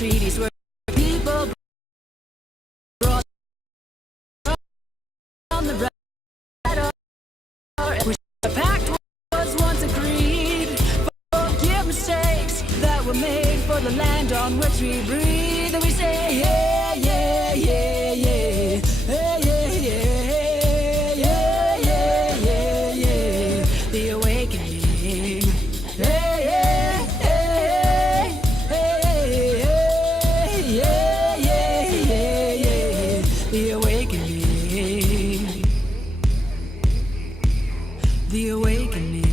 treaties were people brought on the right. A pact was once agreed. Forgive mistakes that were made for the land on which we breathe. And we say, yeah, yeah, yeah, yeah, yeah, yeah, yeah, yeah, yeah, yeah. The awakening. Yeah, yeah, yeah, yeah, yeah, yeah, yeah. The awakening. The awakening.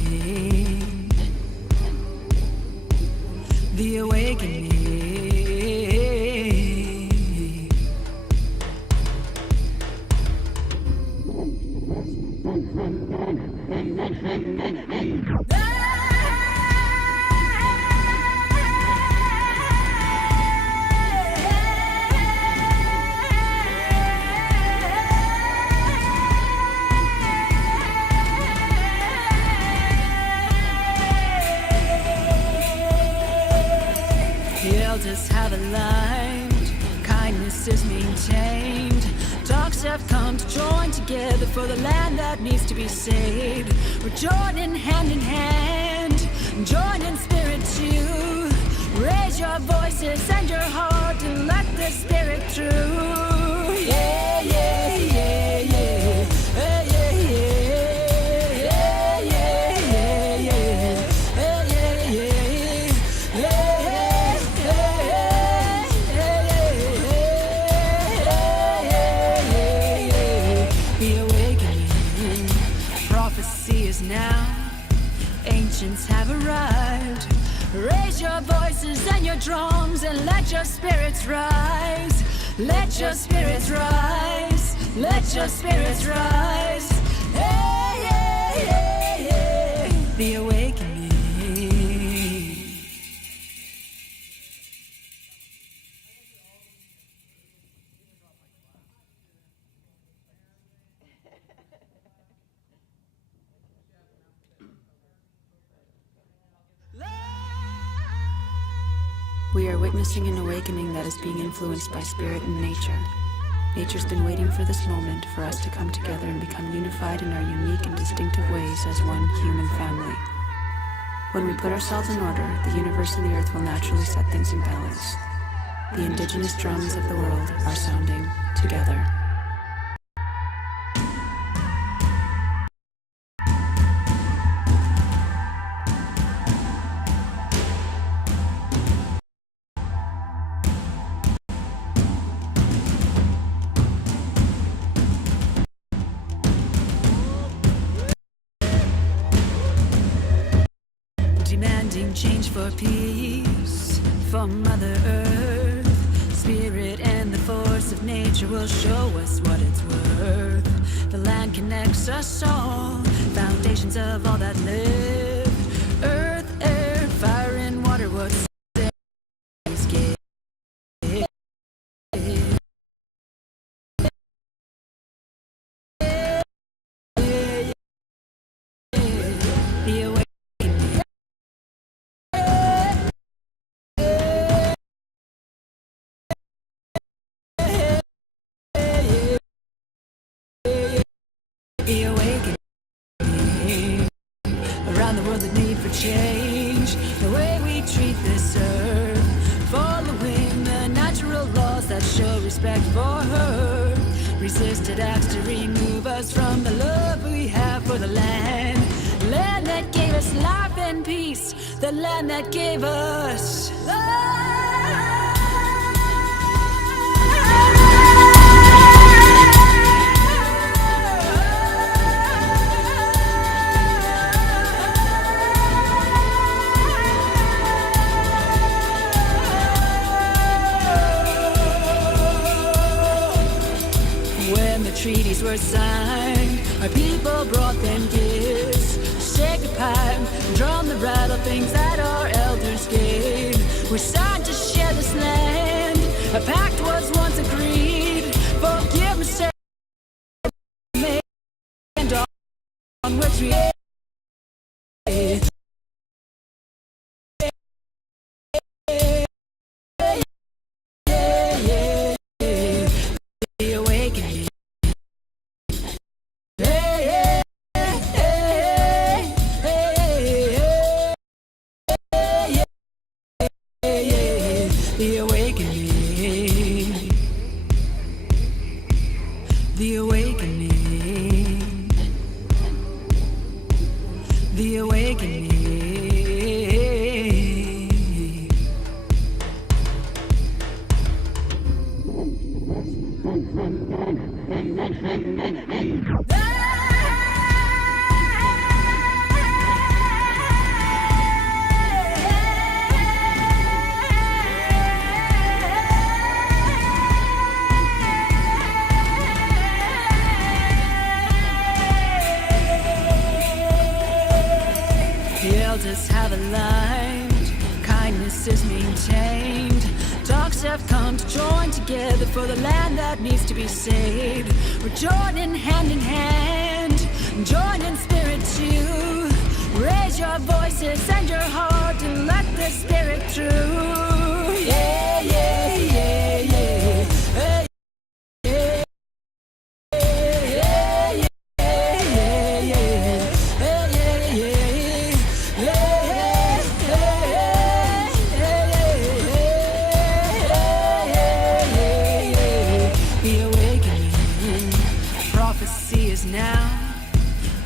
The awakening. The elders have aligned, kindness is maintained. Dogs have come to join together for the land that needs to be saved. We're joining hand in hand, join in spirit too. Raise your voices and your heart and let the spirit through. Yeah, yeah, yeah, yeah. Yeah, yeah, yeah. Yeah, yeah, yeah, yeah. Yeah, yeah, yeah. The awakening. Prophecy is now. Ancients have arrived. Raise your voices and your drums and let your spirits rise. Let your spirits rise. Let your spirits rise. Hey, hey, hey, hey. The awakening. We are witnessing an awakening that is being influenced by spirit and nature. Nature's been waiting for this moment for us to come together and become unified in our unique and distinctive ways as one human family. When we put ourselves in order, the universe and the earth will naturally set things in balance. The indigenous drums of the world are sounding together. Demanding change for peace, for Mother Earth. Spirit and the force of nature will show us what it's worth. The land connects us all, foundations of all that live. Earth, air, fire and water, what says give. The awakening. The awakening. Around the world, the need for change. The way we treat this earth. Following the natural laws that show respect for her. Resisted acts to remove us from the love we have for the land. Land that gave us life and peace. The land that gave us love. When the treaties were signed, our people brought them gifts. Shake the pipe, drum the rattle, things that our elders gave. We're signed to share this land. A pact was once agreed. Forgive mistakes made and on which we The awakening. The awakening. The awakening. The elders have aligned, kindness is maintained. Dogs have come to join together for the land that needs to be saved. We're joining hand in hand, join in spirit too. Raise your voices and your heart and let the spirit through. Yeah, yeah, yeah, yeah. Hey. Now,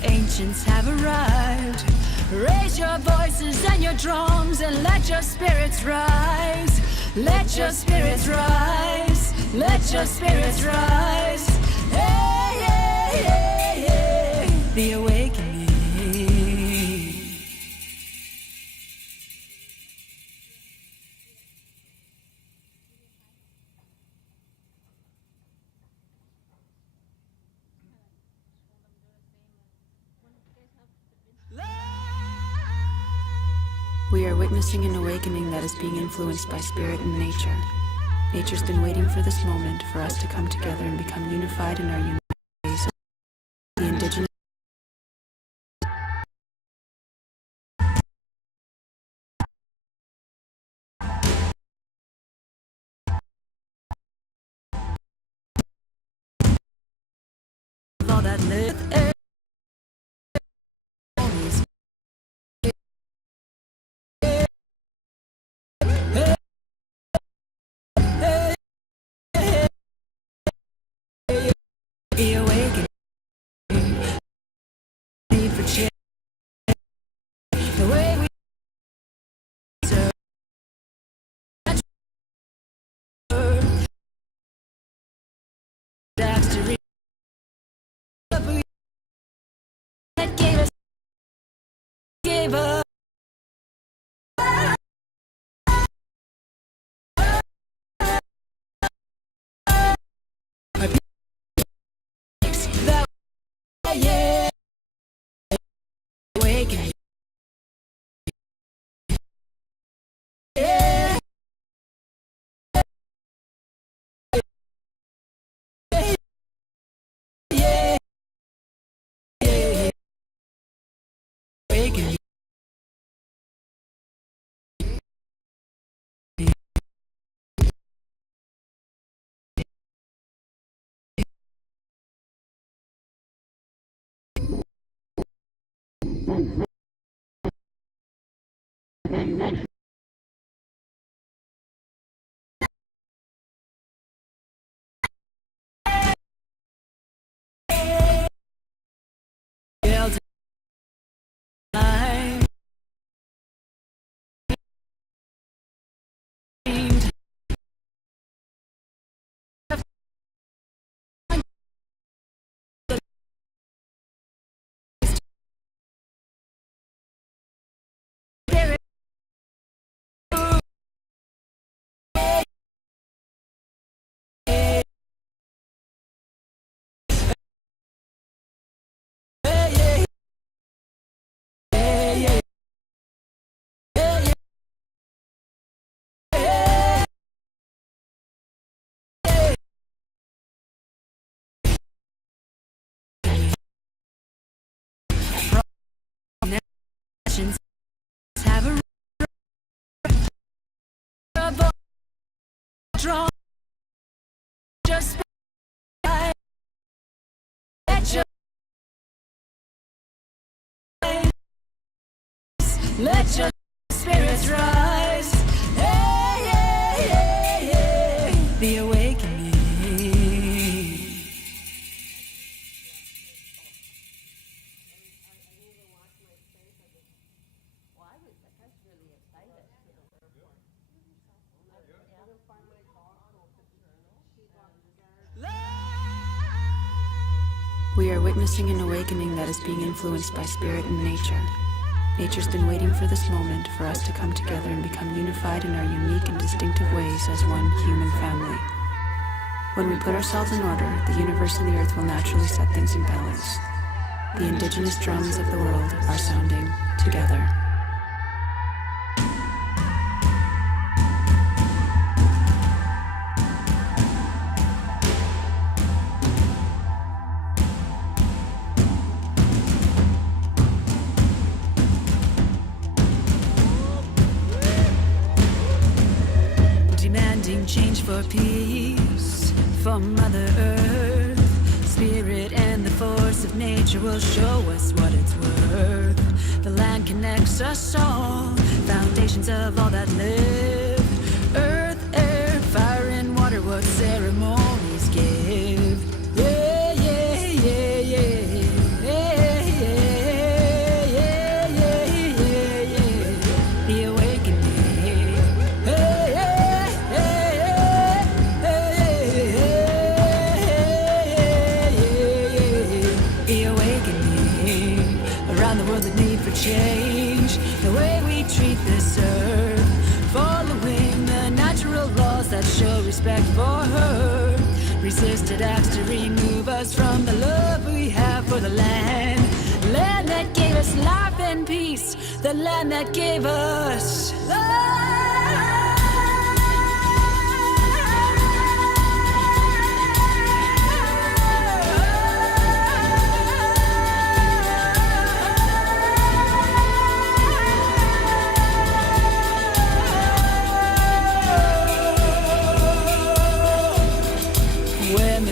ancients have arrived. Raise your voices and your drums and let your spirits rise. Let your spirits rise. Let your spirits rise. Hey, hey, hey, hey. The awakening. We are witnessing an awakening that is being influenced by spirit and nature. Nature's been waiting for this moment for us to come together and become unified in our unique ways. The indigenous all that live. The awakening. Need for change. The way we serve. That's to reach. That gave us. That yeah. Awakening. Yeah. Yeah. Yeah. Awakening. Have a draw. Just let your spirits rise. Hey, hey, hey. We are witnessing an awakening that is being influenced by spirit and nature. Nature's been waiting for this moment for us to come together and become unified in our unique and distinctive ways as one human family. When we put ourselves in order, the universe and the earth will naturally set things in balance. The indigenous drums of the world are sounding together. Demanding change for peace, for Mother Earth. Spirit and the force of nature will show us what it's worth. The land connects us all, foundations of all that live. Earth, air, fire and water, what ceremonies give. Yeah, yeah, yeah, yeah. Yeah, yeah, yeah, yeah, yeah, yeah. The awakening. Change the way we treat this earth, following the natural laws that show respect for her. Resisted acts to remove us from the love we have for the land. Land that gave us life and peace, the land that gave us love.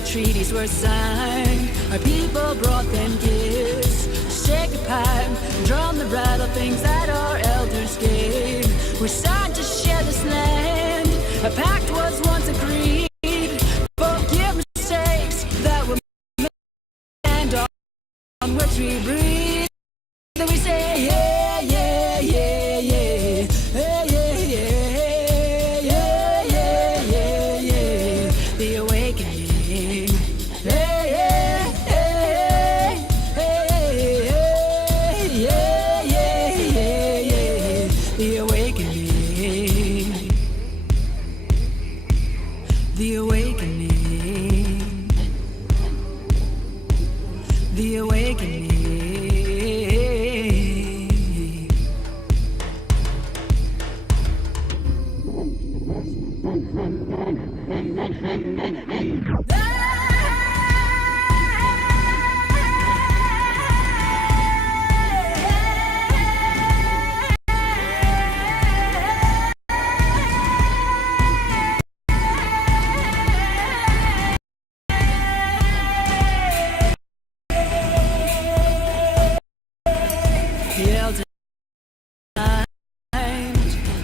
Treaties were signed, our people brought them gifts. Shake a pipe, drum the rattle, things that our elders gave. We're signed to share this land, a pact was once agreed. Forgive mistakes that were made and on which we breathe. Then we say yeah, yeah, yeah, yeah, yeah, yeah, yeah, yeah, yeah, yeah. The awakening. The awakening, the awakening.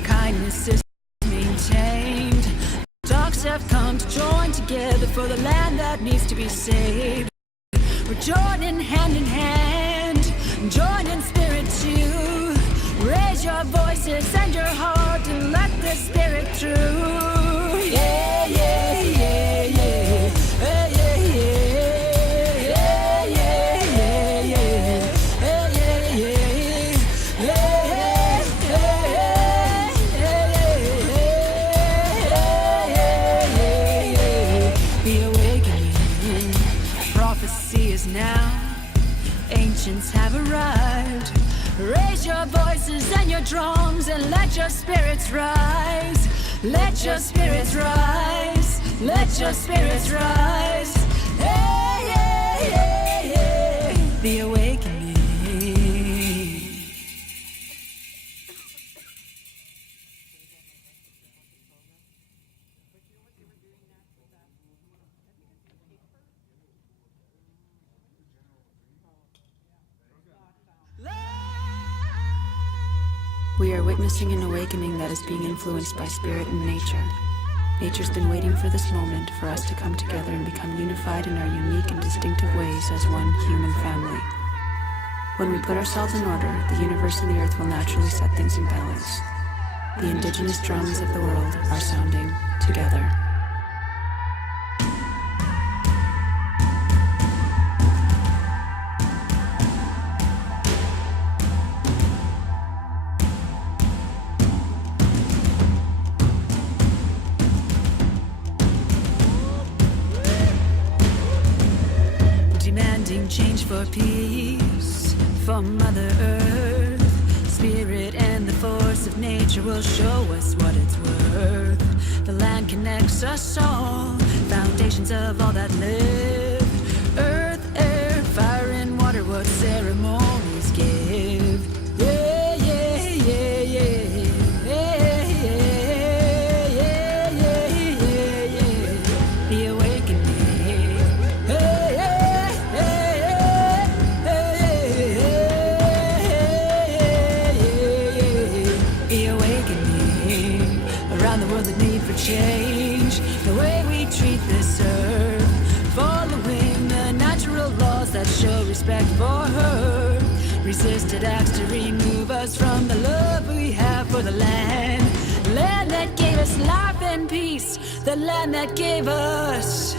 Kindness is maintained. Dogs have come to join together for the land that needs to be saved. We're joining hand in hand, join in spirit too. Raise your voices and your heart and let the spirit through. Yeah, yeah, yeah, yeah. Yeah, yeah, yeah. Yeah, yeah, yeah, yeah. Yeah, yeah, yeah. Prophecy is now, ancients have arrived. Raise your voices and your drums and let your spirits rise. Let your spirits rise. Let your spirits rise. Hey, hey, hey, hey. The awakening. We are witnessing an awakening that is being influenced by spirit and nature. Nature's been waiting for this moment for us to come together and become unified in our unique and distinctive ways as one human family. When we put ourselves in order, the universe and the earth will naturally set things in balance. The indigenous drums of the world are sounding together. for peace, for Mother Earth. Spirit and the force of nature will show us what it's worth. The land connects us all, foundations of all that live. Earth, air, fire, and water, what ceremonies give. Yeah, yeah, yeah, yeah. Change the way we treat this earth, following the natural laws that show respect for her. Resisted acts to remove us from the love we have for the land. Land that gave us life and peace, the land that gave us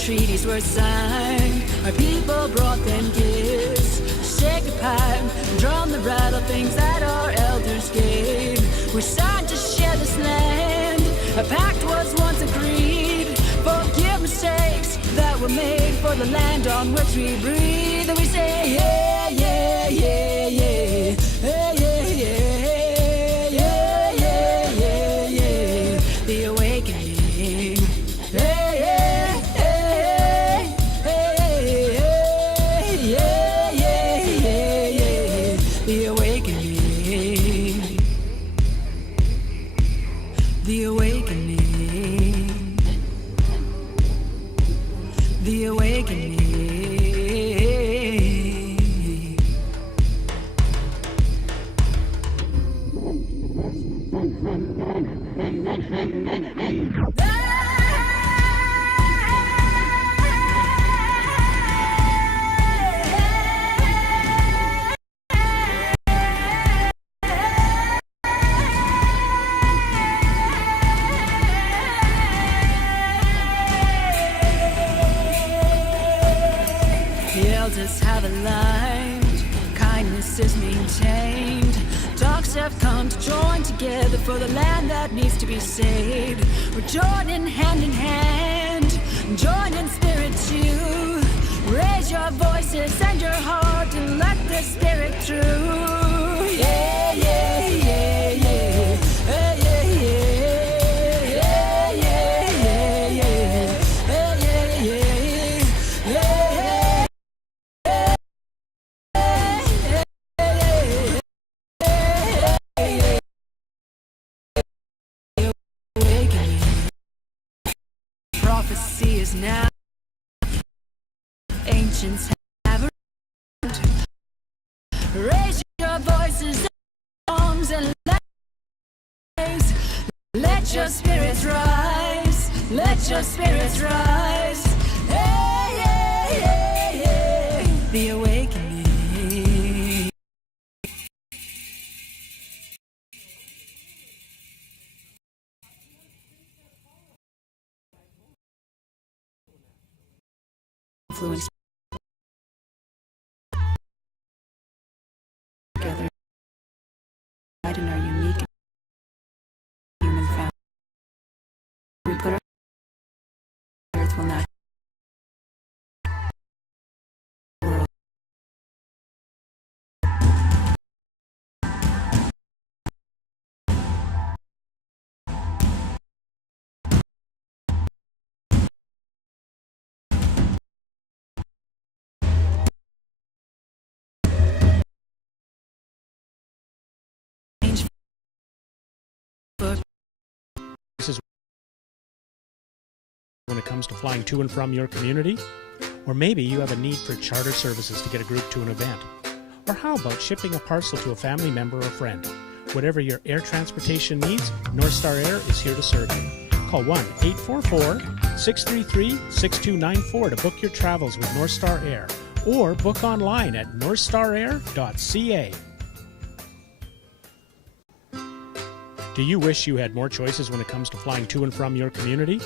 treaties were signed, our people brought them gifts. Shake the pipe, drum the rattle, things that our elders gave. We're signed to share this land, a pact was once agreed. Forgive mistakes that were made for the land on which we breathe. And we say, yeah, yeah, yeah, yeah, yeah, yeah, yeah, yeah, yeah, yeah, the awakening. Yeah, yeah. The awakening, the awakening, the awakening. Elders have aligned, kindness is maintained. Talks have come to join together for the land that needs to be saved. We're joining hand in hand, join in spirit too. Raise your voices and your heart and let the spirit through. Yeah, yeah, yeah, yeah, yeah, yeah, yeah. Prophecy is now. Ancients have arrived. Raise your voices and arms and let your spirits rise. Let your spirits rise. Hey, hey, hey, hey. The awakening. Influence together in our unique human family. We put our earth will not world. When it comes to flying to and from your community? Or maybe you have a need for charter services to get a group to an event. Or how about shipping a parcel to a family member or friend? Whatever your air transportation needs, North Star Air is here to serve you. Call 1-844-633-6294 to book your travels with North Star Air, or book online at northstarair.ca. Do you wish you had more choices when it comes to flying to and from your community?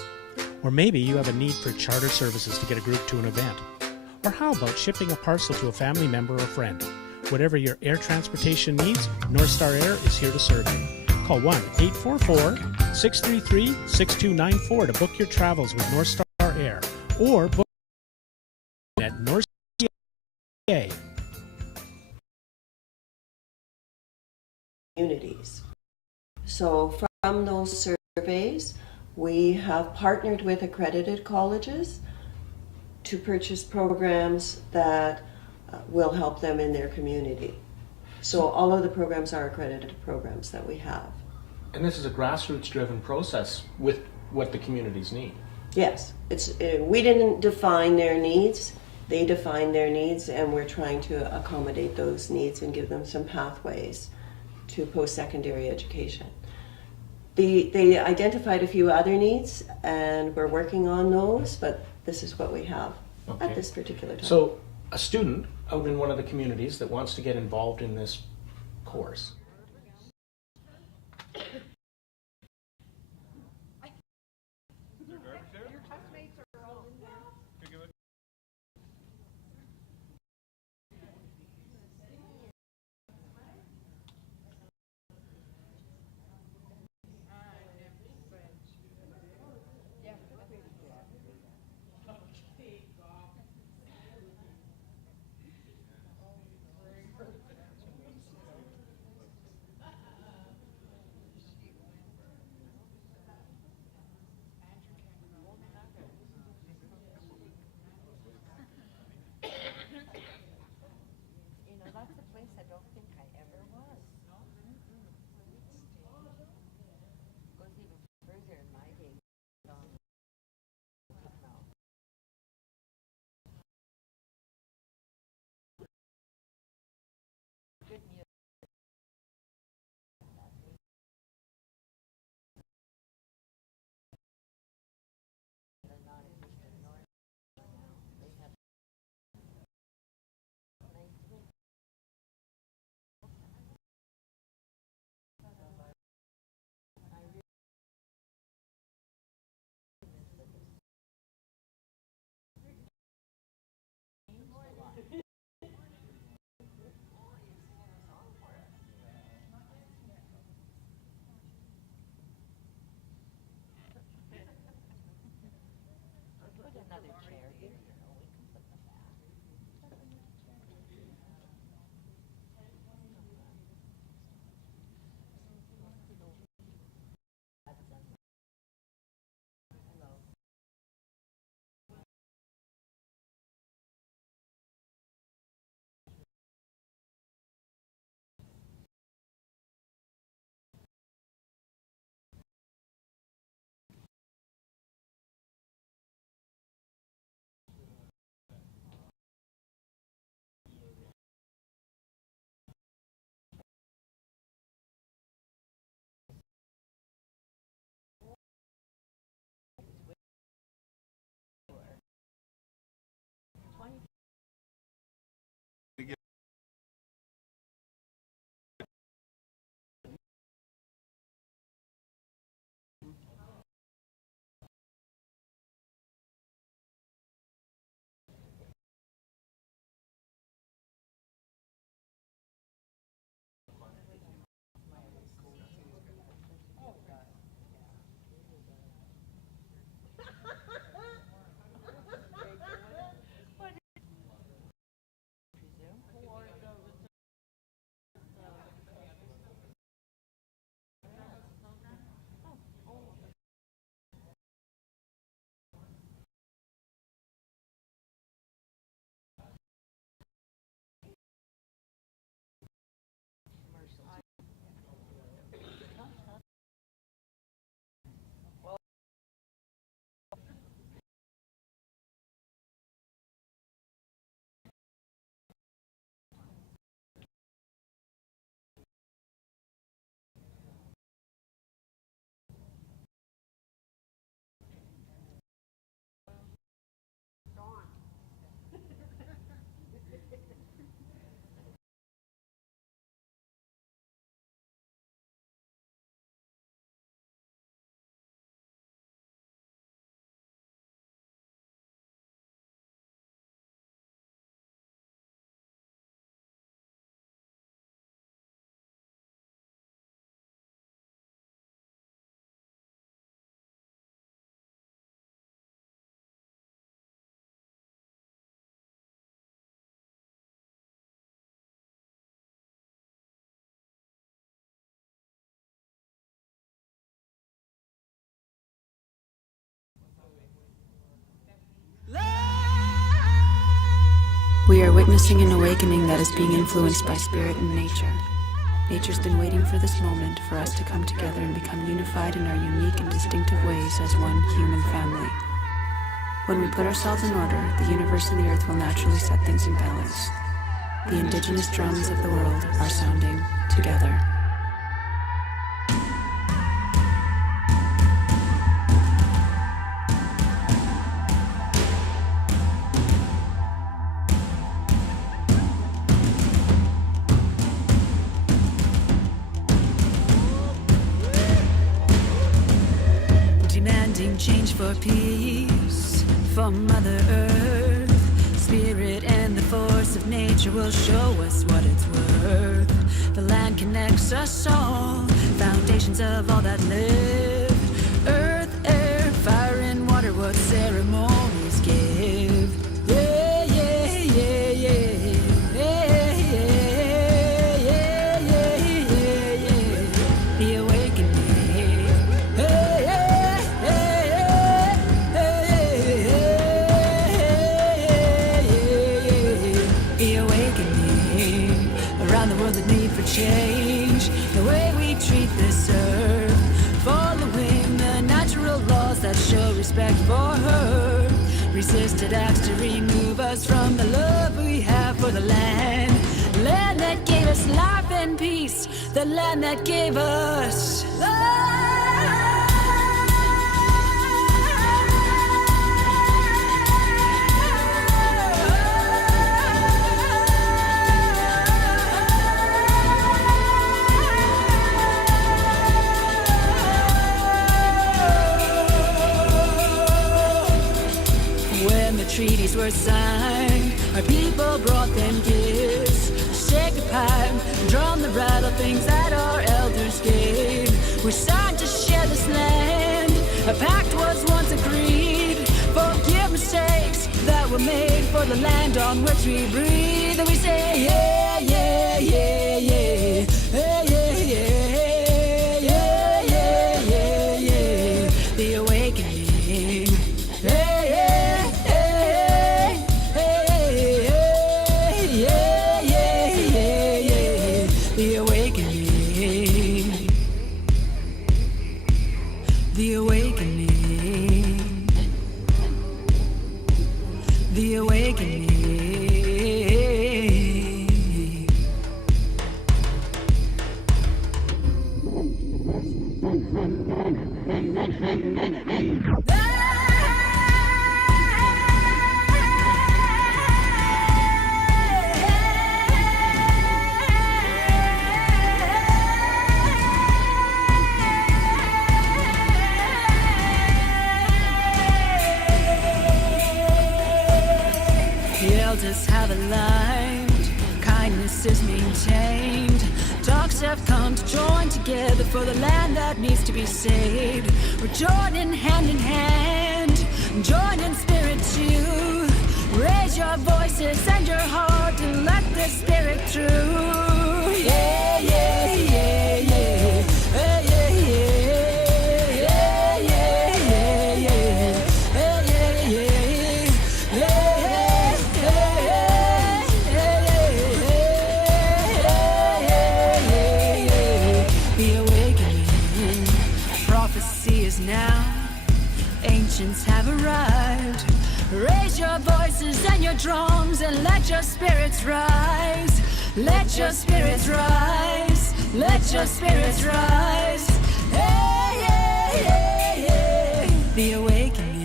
Or maybe you have a need for charter services to get a group to an event? Or how about shipping a parcel to a family member or friend? Whatever your air transportation needs, North Star Air is here to serve you. Call 1-844-633-6294 to book your travels with North Star Air, or book at North Star Air. Communities. So from those surveys, we have partnered with accredited colleges to purchase programs that will help them in their community. So all of the programs are accredited programs that we have. And this is a grassroots-driven process with what the communities need. Yes, we didn't define their needs. They defined their needs, and we're trying to accommodate those needs and give them some pathways to post-secondary education. They identified a few other needs, and we're working on those, but this is what we have at this particular time. So a student out in one of the communities that wants to get involved in this course, We are witnessing an awakening that is being influenced by spirit and nature. Nature's been waiting for this moment for us to come together and become unified in our unique and distinctive ways as one human family. When we put ourselves in order, the universe and the earth will naturally set things in balance. The indigenous drums of the world are sounding together. Demanding change for peace, for Mother Earth. Spirit and the force of nature will show us what it's worth. The land connects us all, foundations of all that live. Earth, air, fire and water, what ceremonies give. Yeah, yeah, yeah, yeah. Yeah, yeah, yeah, yeah, yeah. The awakening. Around the world, the need for change, the way we treat this earth, following the natural laws that show respect for her. Resisted acts to remove us from the love we have for the land. Land that gave us life and peace, the land that gave us love. Treaties were signed, our people brought them gifts. Shake the pipe, drum the rattle, things that our elders gave. We're signed to share this land, a pact was once agreed. Forgive mistakes that were made for the land on which we breathe. And we say, yeah, yeah, yeah, yeah, yeah, yeah, yeah, yeah, yeah, yeah, yeah. The awakening, yeah, yeah. The awakening, the awakening, the awakening. The elders have aligned, kindness is maintained. Dogs have come to join together for the land that needs to be saved. We're joining hand in hand, join in spirit too. Raise your voices and your heart and let the spirit through. Yeah, yeah, yeah, yeah, yeah, yeah, yeah, yeah, yeah, yeah, yeah, yeah, yeah. The awakening, prophecy is now, ancients have arrived. Raise your voices and your drums and let your spirits rise. Let your spirits rise. Let your spirits rise. Hey, hey, hey, hey. The awakening.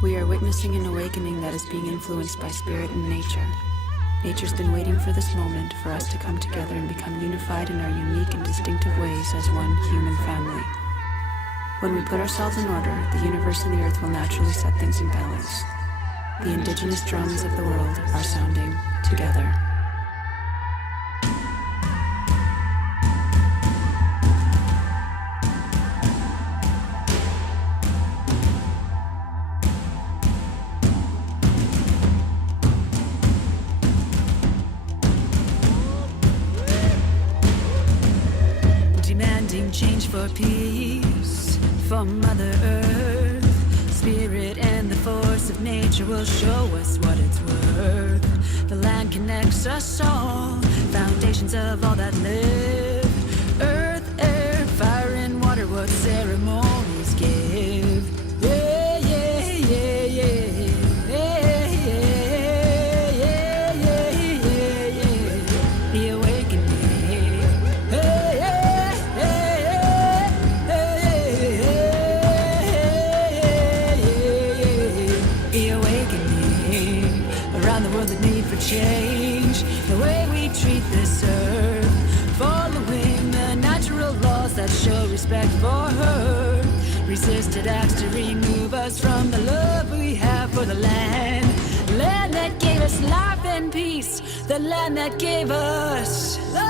We are witnessing an awakening that is being influenced by spirit and nature. Nature's been waiting for this moment for us to come together and become unified in our unique and distinctive ways as one human family. When we put ourselves in order, the universe and the earth will naturally set things in balance. The indigenous drums of the world are sounding together. for peace from Mother Earth. Spirit and the force of nature will show us what it's worth. The land connects us all, foundations of all that live. Earth, air, fire, and water, what ceremonies give. Yeah, yeah, yeah, yeah. Change the way we treat this earth, following the natural laws that show respect for her. Resisted acts to remove us from the love we have for the land. Land that gave us life and peace, the land that gave us love.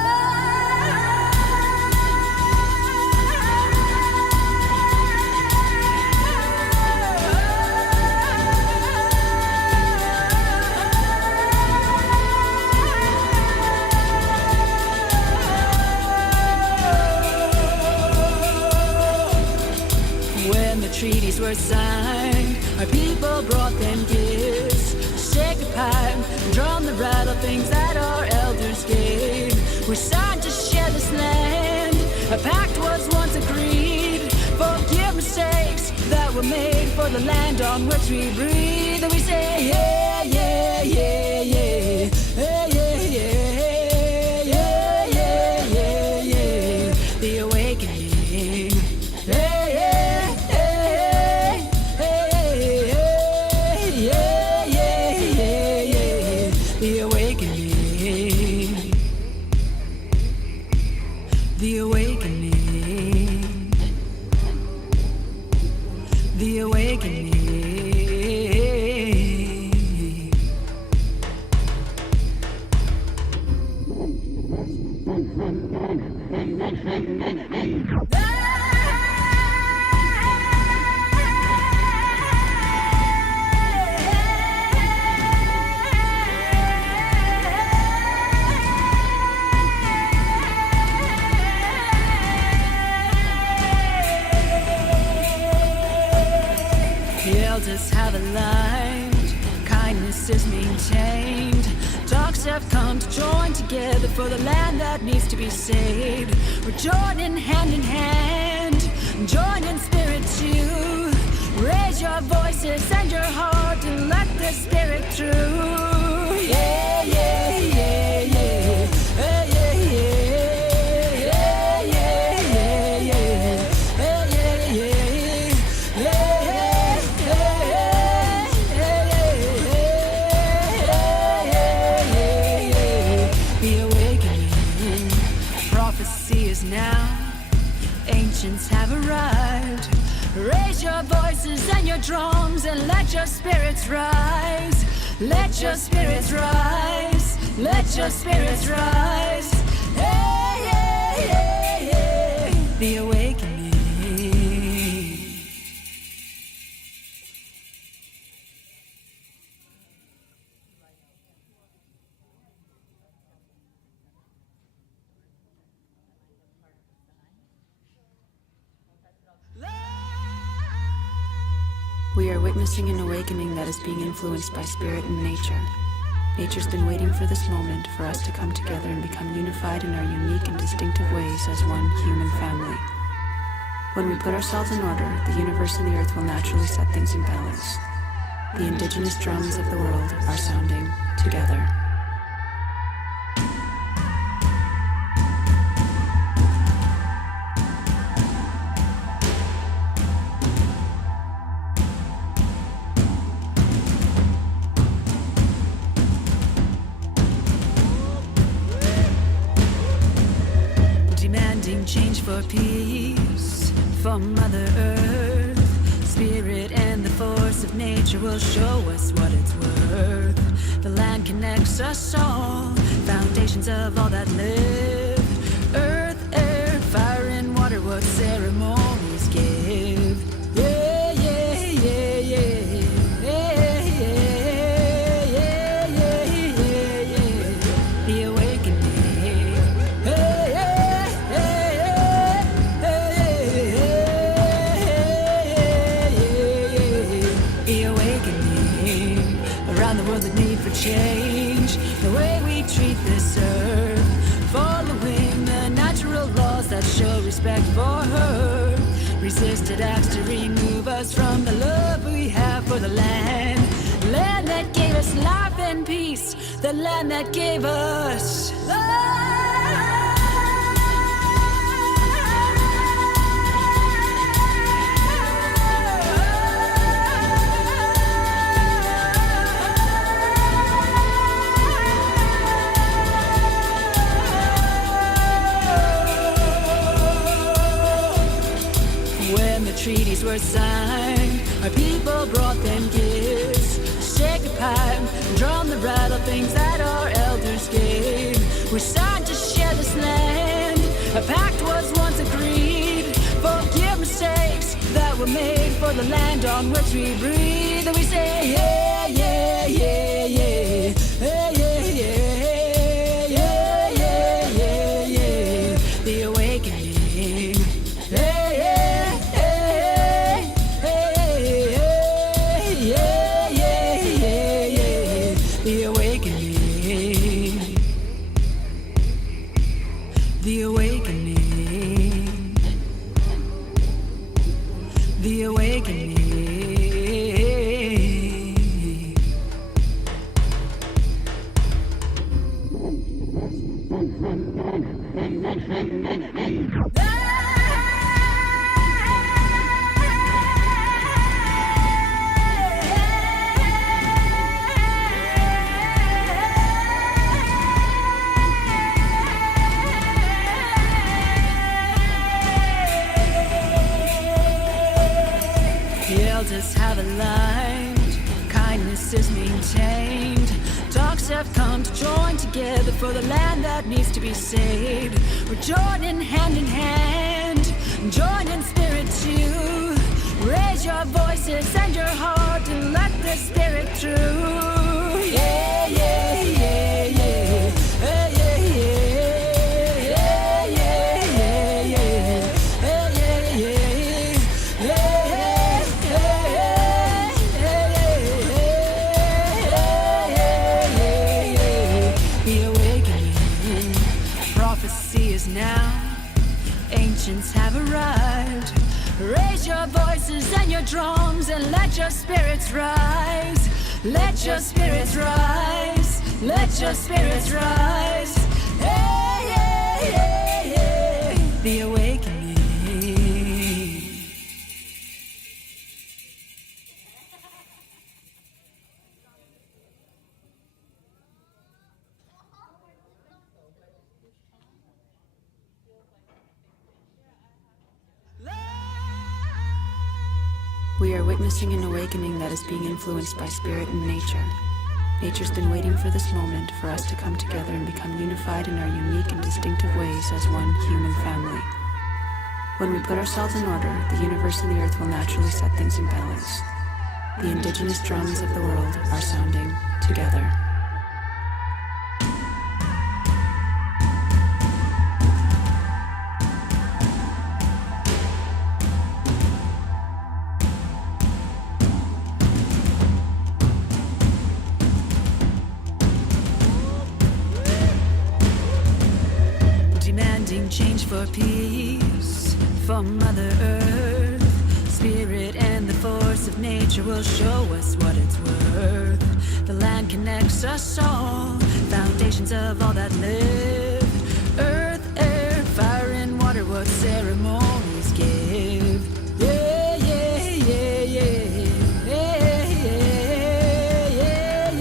Treaties were signed, our people brought them gifts. Shake the pipe, drum the rattle, things that our elders gave. We're signed to share this land, a pact was once agreed. Forgive mistakes that were made for the land on which we breathe. And we say, yeah, yeah, yeah, yeah, yeah, yeah, yeah, yeah, yeah, yeah, the awakening. Yeah, yeah. The awakening, the awakening, the awakening. Elders have aligned, kindness is maintained. Talks have come to join together for the land that needs to be saved. We're joining hand in hand, join in spirit too. Raise your voices and your heart and let the spirit through. Yeah, yeah, yeah, yeah, yeah, yeah, yeah. Now, ancients have arrived. Raise your voices and your drums and let your spirits rise. Let your spirits rise. Let your spirits rise. Hey, yeah, yeah, yeah. The awakening. We are witnessing an awakening that is being influenced by spirit and nature. Nature's been waiting for this moment for us to come together and become unified in our unique and distinctive ways as one human family. When we put ourselves in order, the universe and the earth will naturally set things in balance. The indigenous drums of the world are sounding together. Change for peace from Mother Earth. Spirit and the force of nature will show us what it's worth. The land connects us all, foundations of all that live. Earth, air, fire, and water, what ceremonies give. Yeah, yeah, yeah, yeah. for her. Resisted acts to remove us from the love we have for the land. Land that gave us life and peace. The land that gave us love. When the treaties were signed, our people brought them gifts. Shake a pipe, drum the rattle, things that our elders gave. We signed to share this land. A pact was once agreed. Forgive mistakes that were made for the land on which we breathe. And we say, yeah, yeah, yeah, yeah, yeah, yeah, yeah, yeah, yeah, yeah, yeah. The awakening. Yeah, yeah, yeah, yeah, yeah, yeah, yeah, yeah. The awakening. The awakening. The awakening. The elders have aligned, kindness is maintained. Talks have come to join together for the land that needs to be saved. We're joining hand in hand, join in spirit too. Raise your voices and your heart and let the spirit through. Yeah, yeah, yeah, yeah. Yeah, yeah, yeah. Yeah, yeah, yeah, yeah. Yeah, yeah, yeah. Yeah, yeah. The awakening. Prophecy is now. Ancients have arrived. Raise your voices and your drums and let your spirits rise. Let your spirits rise. Let your spirits rise. Hey, hey, hey, hey. The awakening. We are witnessing an awakening that is being influenced by spirit and nature. Nature's been waiting for this moment for us to come together and become unified in our unique and distinctive ways as one human family. When we put ourselves in order, the universe and the earth will naturally set things in balance. The indigenous drums of the world are sounding together. Demanding change for peace, for Mother Earth. Spirit and the force of nature will show us what it's worth. The land connects us all, foundations of all that live. Earth, air, fire and water, what ceremonies give. Yeah, yeah, yeah, yeah. Yeah, yeah, yeah, yeah,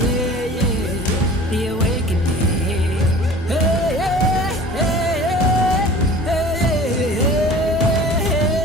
yeah, yeah. The awakening. Hey, yeah, yeah,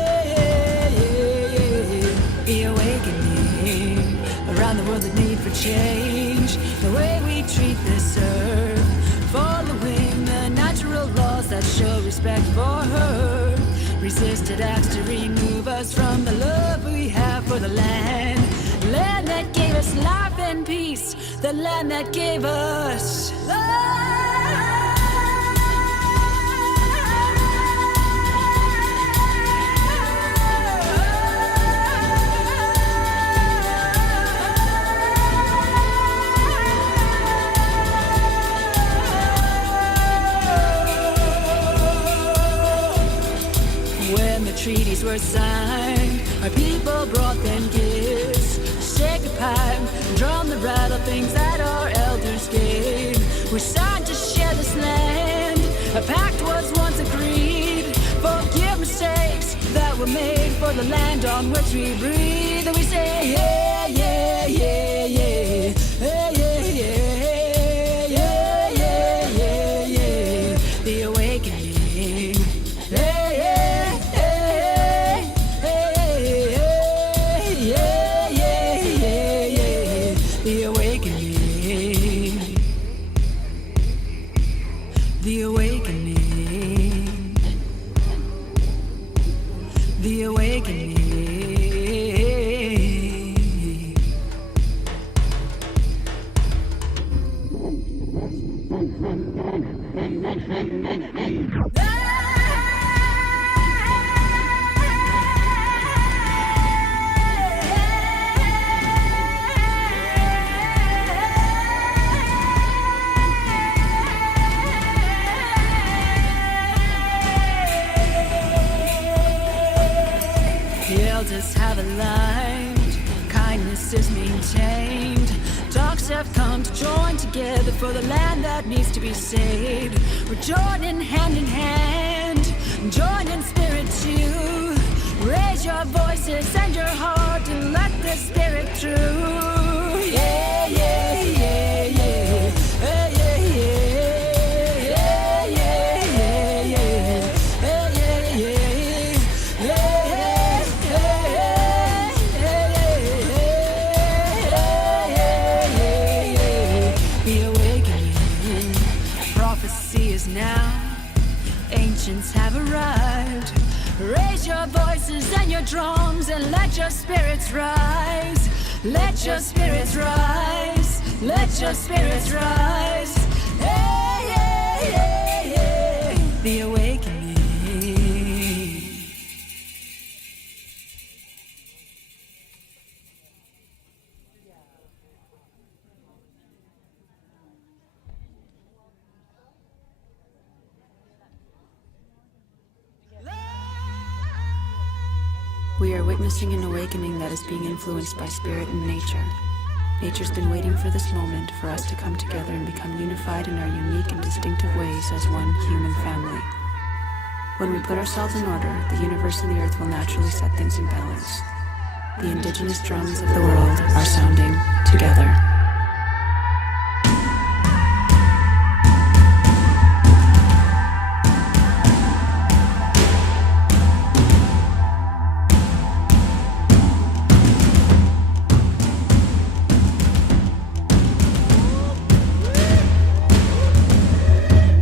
yeah, yeah. The awakening. Around the world, the need for change. The way we treat this earth. Following the natural laws that show respect for her. Resisted acts to remove us from the love we have for the land. Land that gave us life and peace. The land that gave us love. were signed. Our people brought them gifts, shake a pipe, drum the rattle, things that our elders gave. We're signed to share this land. A pact was once agreed. Forgive mistakes that were made for the land on which we breathe. And we say, yeah, yeah, yeah, yeah, yeah, yeah, yeah, yeah, yeah, yeah, yeah. The awakening. Yeah, yeah, yeah, yeah, yeah, yeah, yeah, yeah. The awakening. The awakening. The awakening. The elders have aligned, kindness is maintained. Dogs have come to join together for the land that needs to be saved. We're joining hand in hand, join in spirit too. Raise your voices and your heart and let the spirit through. Yeah, yeah, yeah, yeah, yeah, yeah, yeah, yeah, yeah, yeah, yeah, yeah, yeah. The awakening. Prophecy is now. Ancients have arrived. Raise your voices and your drums and let your spirits rise. Let your spirits rise. Let your spirits rise. Hey, hey, hey, hey. The awakening. We are witnessing an awakening that is being influenced by spirit and nature. Nature's been waiting for this moment for us to come together and become unified in our unique and distinctive ways as one human family. When we put ourselves in order, the universe and the earth will naturally set things in balance. The indigenous drums of the world are sounding together.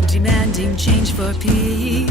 Demanding change for peace.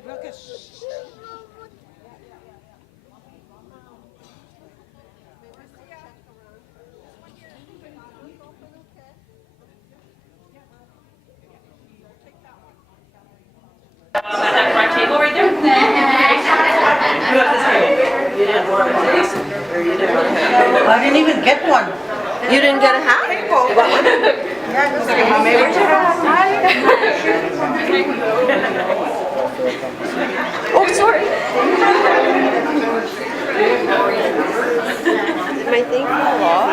it, look it. You didn't want a hat, or you didn't want a hat. I didn't even get one. You didn't get a hat? Yeah, just give me maybe Oh, sorry. Did my thing fall off?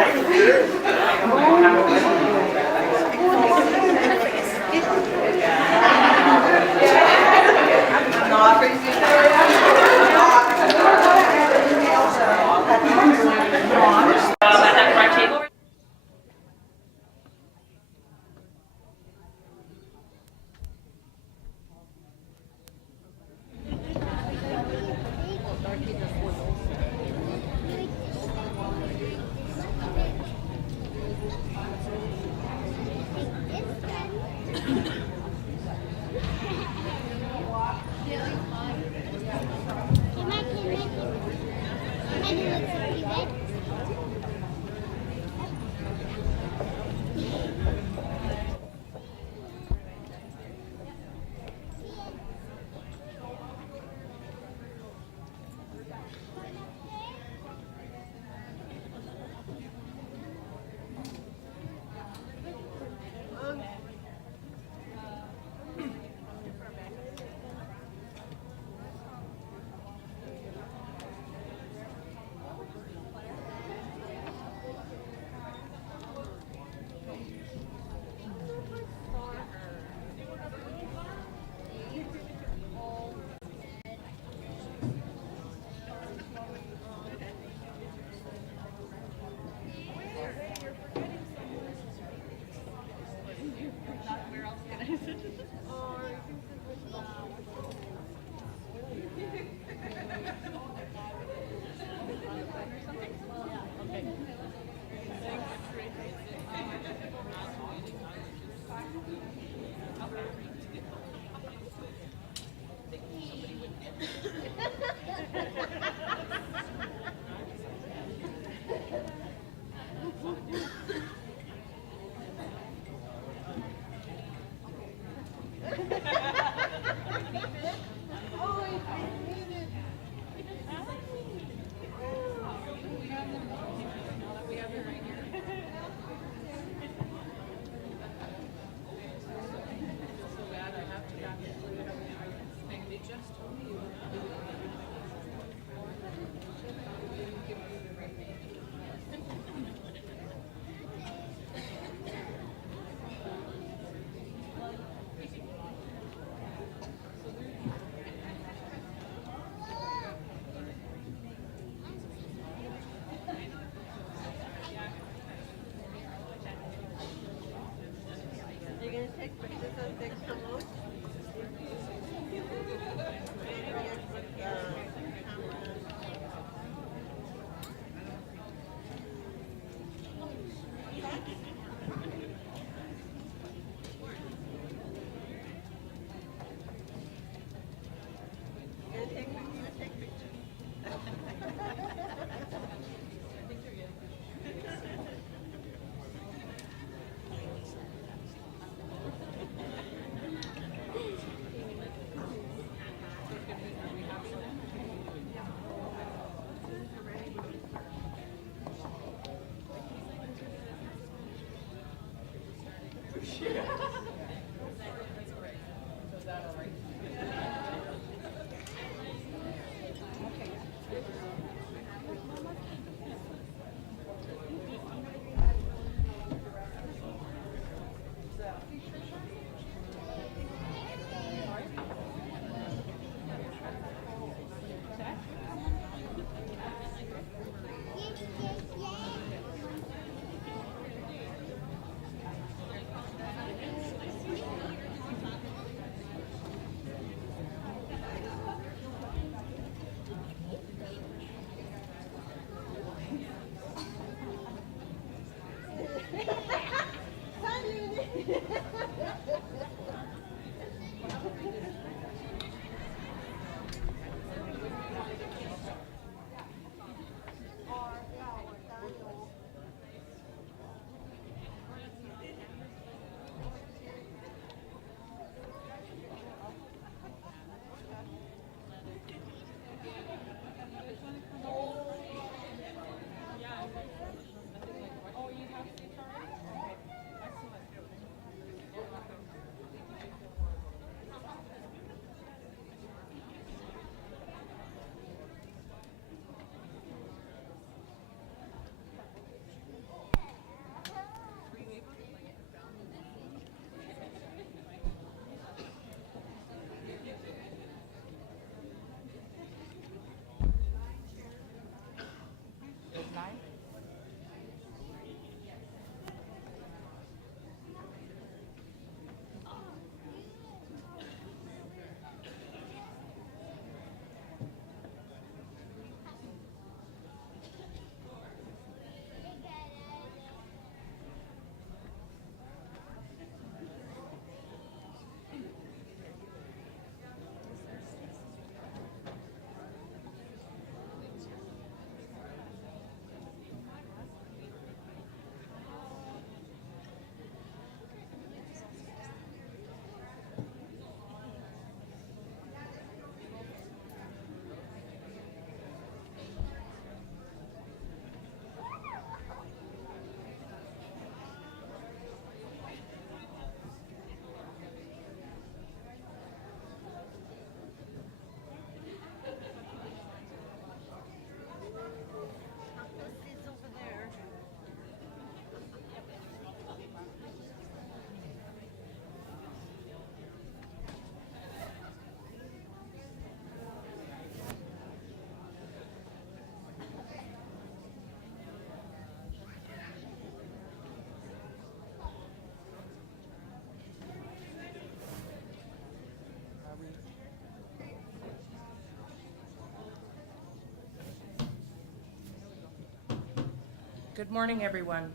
Good morning, everyone.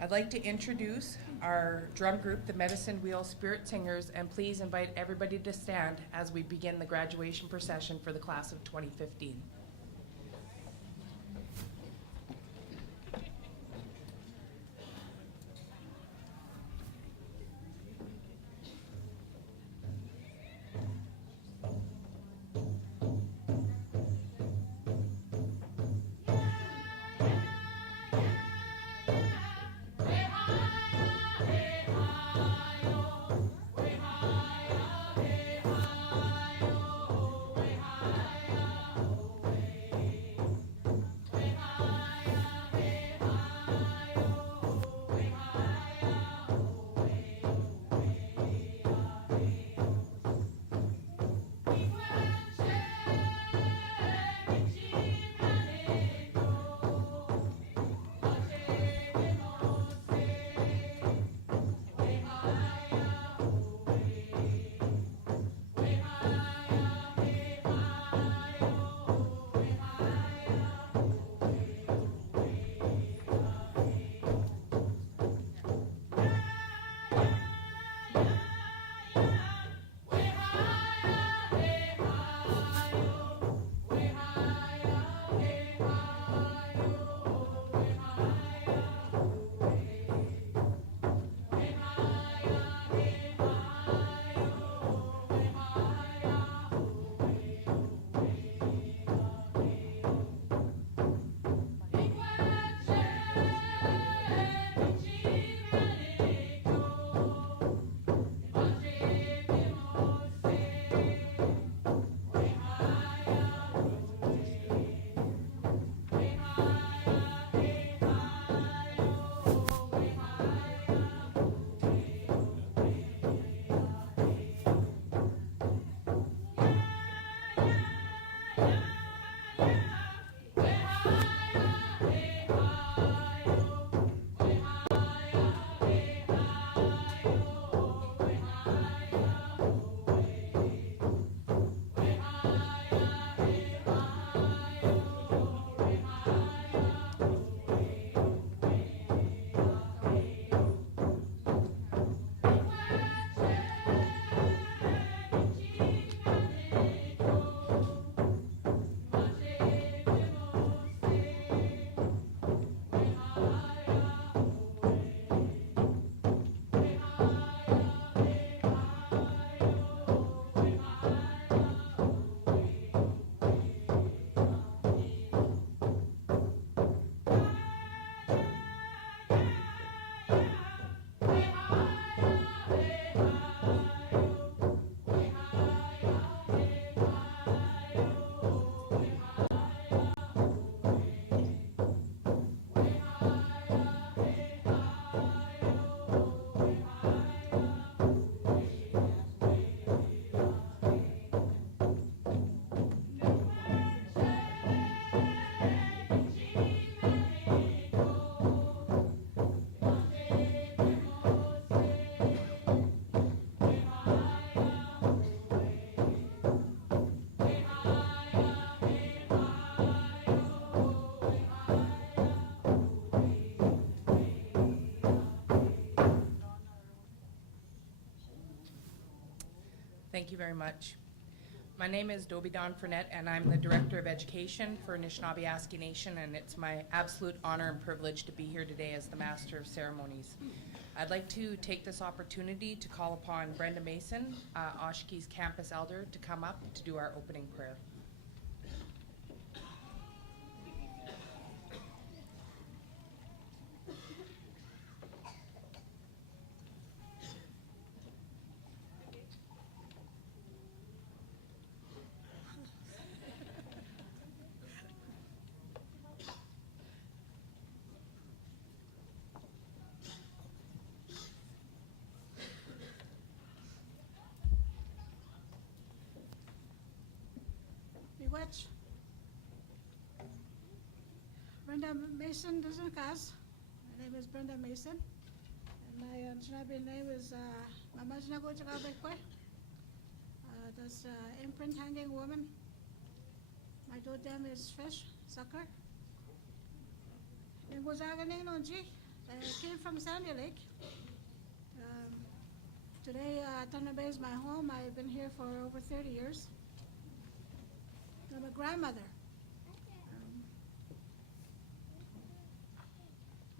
I'd like to introduce our drum group, the Medicine Wheel Spirit Singers, and please invite everybody to stand as we begin the graduation procession for the class of 2015. Thank you very much. My name is Dobie Dawn Frenette, and I'm the Director of Education for Anishinaabe-Aski Nation, and it's my absolute honor and privilege to be here today as the Master of Ceremonies. I'd like to take this opportunity to call upon Brenda Mason, Oshki's campus elder, to come up to do our opening prayer. Miigwech. Brenda Mason doesn't cast. My name is Brenda Mason. And my Anishinaabe name is Mama Jinago Chakabekwe. That's imprint hanging woman. My totem is fish, sucker. Came from Sandy Lake. Today, Thunder Bay is my home. I've been here for over 30 years. I'm a grandmother.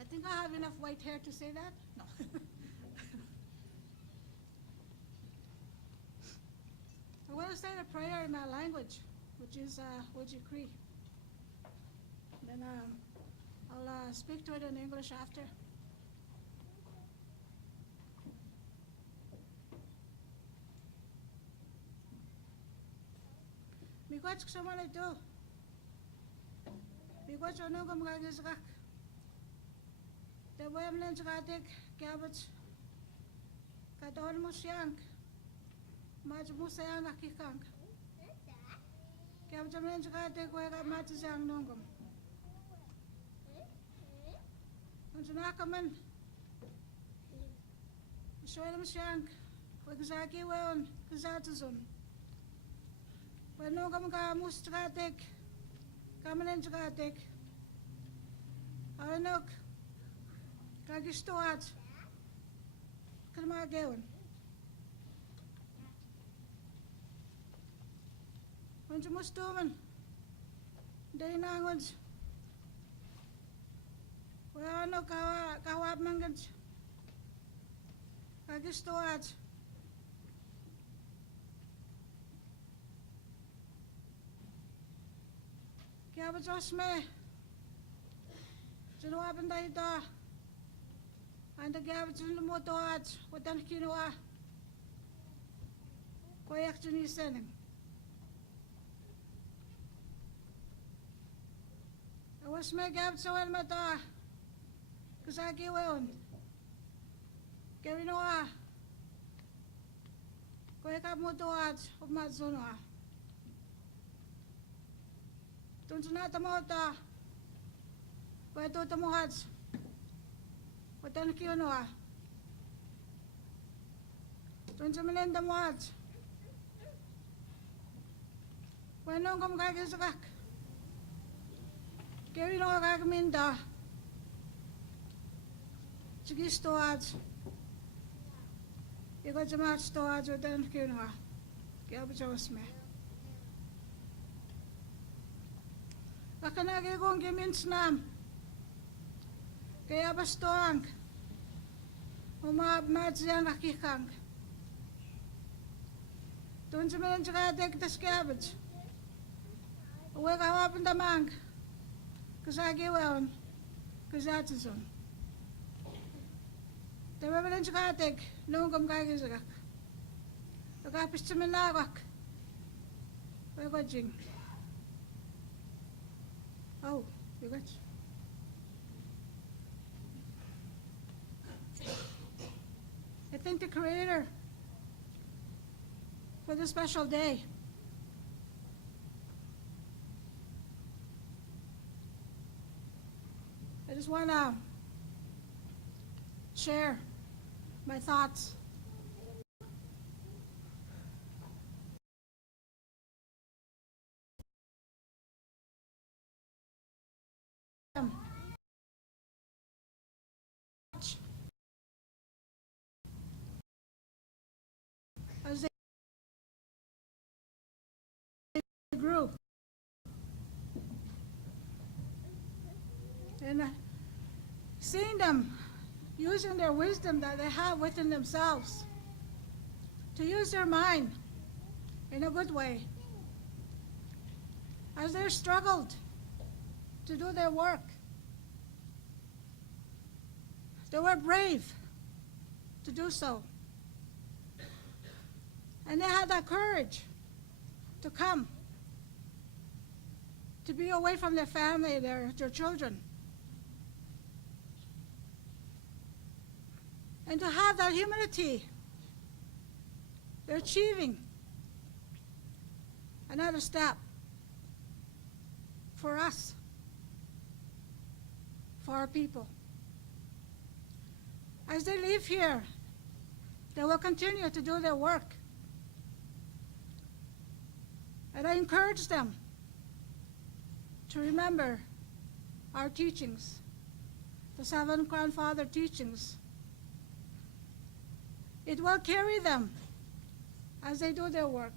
I think I have enough white hair to say that. No. I want to say a prayer in my language, which is Oshki-Pimache-O-Win. Then I'll speak to it in English after. Miigwech ksamane do. Miigwech onungam gagizgak. The way I'm learning to take cabbage. Kadon musyank. Maj musayang akikang. Cabbage I'm learning to take way got matizang nungam. Unjanakaman. Show them shank. Wagzaki weon. Kazatazum. When no come mustratic, come in tratic. Aranok, Kagistoat, Kalmargaon. When you must do man, Dainangons. Well, no Kawab Mangans, Kagistoat. Kaya ba Diyos me? Sinuwapan tayo ito. Ang kaya ba Diyos lumuto at watan kinuha. Koyak junisin. Awas me kaya ba sawan mo ito. Kasaki weon. Kaya binuha. Koyak mo ito at umatsunuha. Tuntunat mo ito. Pwede ito mo hats. Watan kiyo ah. Tuntuminenda mo hats. Pwede nung kumakagisakak. Kaya rin ako kakaminda. Sige ito hats. Ikaw sa mga hats ito hats. Watan kiyo ah. Kaya ba siya wasme. Kakanagi kong kimins nam. Kaya bastoang. Umabmat siyang kakikang. Doon sa mga tsakatek tas cabbage. Uwe kawapan damang. Kasagi weon. Kasatsason. Tama ba lang tsakatek. Noong kamkakisakak. Nakapis sa manawak. Uwe ko jing. Oh, you got. I thank the Creator for this special day. I just want to share my thoughts. As they grew. And seeing them using their wisdom that they have within themselves to use their mind in a good way. As they struggled to do their work. They were brave to do so. And they had that courage to come, to be away from their family, their children. And to have that humility. They're achieving another step for us, for our people. As they live here, they will continue to do their work. And I encourage them to remember our teachings the seven grandfather teachings. It will carry them as they do their work.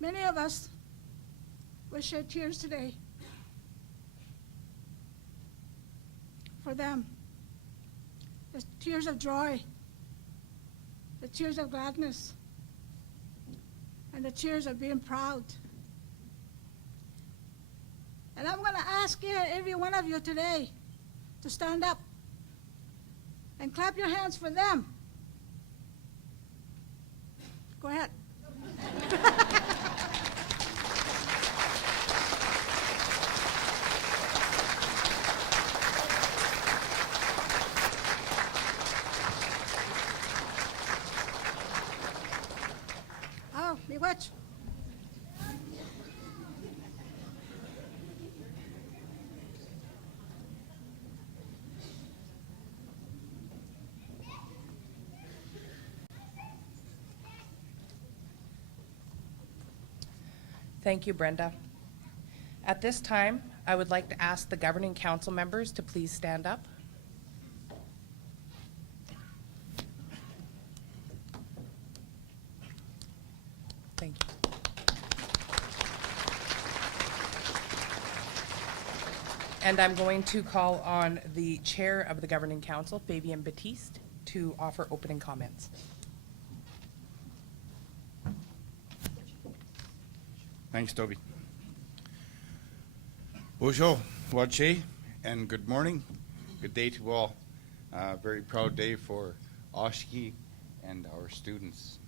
Many of us will shed tears today for them. The tears of joy, the tears of gladness, and the tears of being proud. And I'm going to ask every one of you today to stand up and clap your hands for them. Go ahead. Oh, miigwech. Thank you, Brenda. At this time, I would like to ask the governing council members to please stand up. Thank you. And I'm going to call on the chair of the governing council, Fabian Batiste, to offer opening comments. Thanks, Toby. Bonjour, Wache, and good morning. Good day to all. Very proud day for Oshki and our students.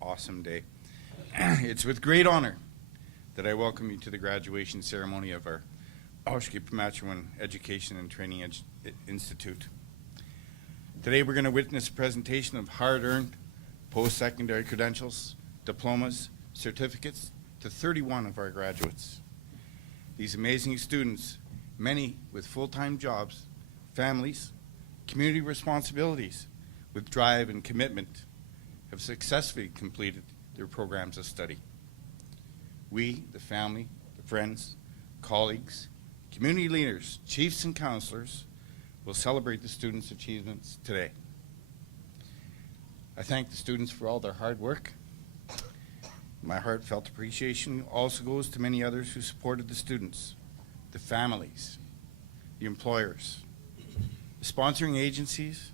Awesome day. It's with great honor that I welcome you to the graduation ceremony of our Oshki-Pimache-O-Win Education and Training Institute. Today we're going to witness a presentation of hard-earned post-secondary credentials, diplomas, certificates to 31 of our graduates. These amazing students, many with full-time jobs, families, community responsibilities, with drive and commitment, have successfully completed their programs of study. We, the family, the friends, colleagues, community leaders, chiefs and counselors, will celebrate the students' achievements today. I thank the students for all their hard work. My heartfelt appreciation also goes to many others who supported the students, the families, the employers, the sponsoring agencies,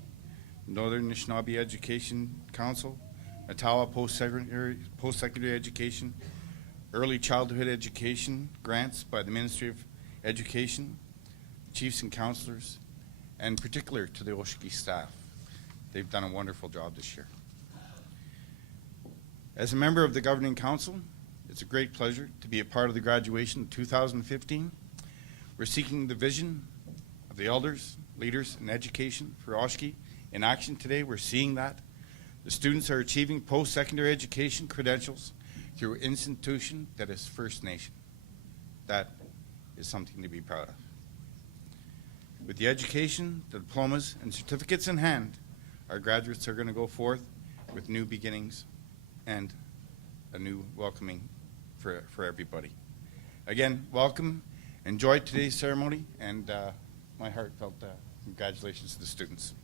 Northern Anishinaabe Education Council, Ottawa Post-Secondary Education, Early Childhood Education grants by the Ministry of Education, chiefs and counselors, and in particular to the Oshki staff. They've done a wonderful job this year. As a member of the Governing Council, it's a great pleasure to be a part of the graduation of 2015. We're seeking the vision of the elders, leaders in education for Oshki in action today. We're seeing that. The students are achieving post-secondary education credentials through an institution that is First Nation. That is something to be proud of. With the education, the diplomas, and certificates in hand, our graduates are going to go forth with new beginnings and a new welcoming for everybody. Again, welcome. Enjoy today's ceremony, and my heartfelt congratulations to the students.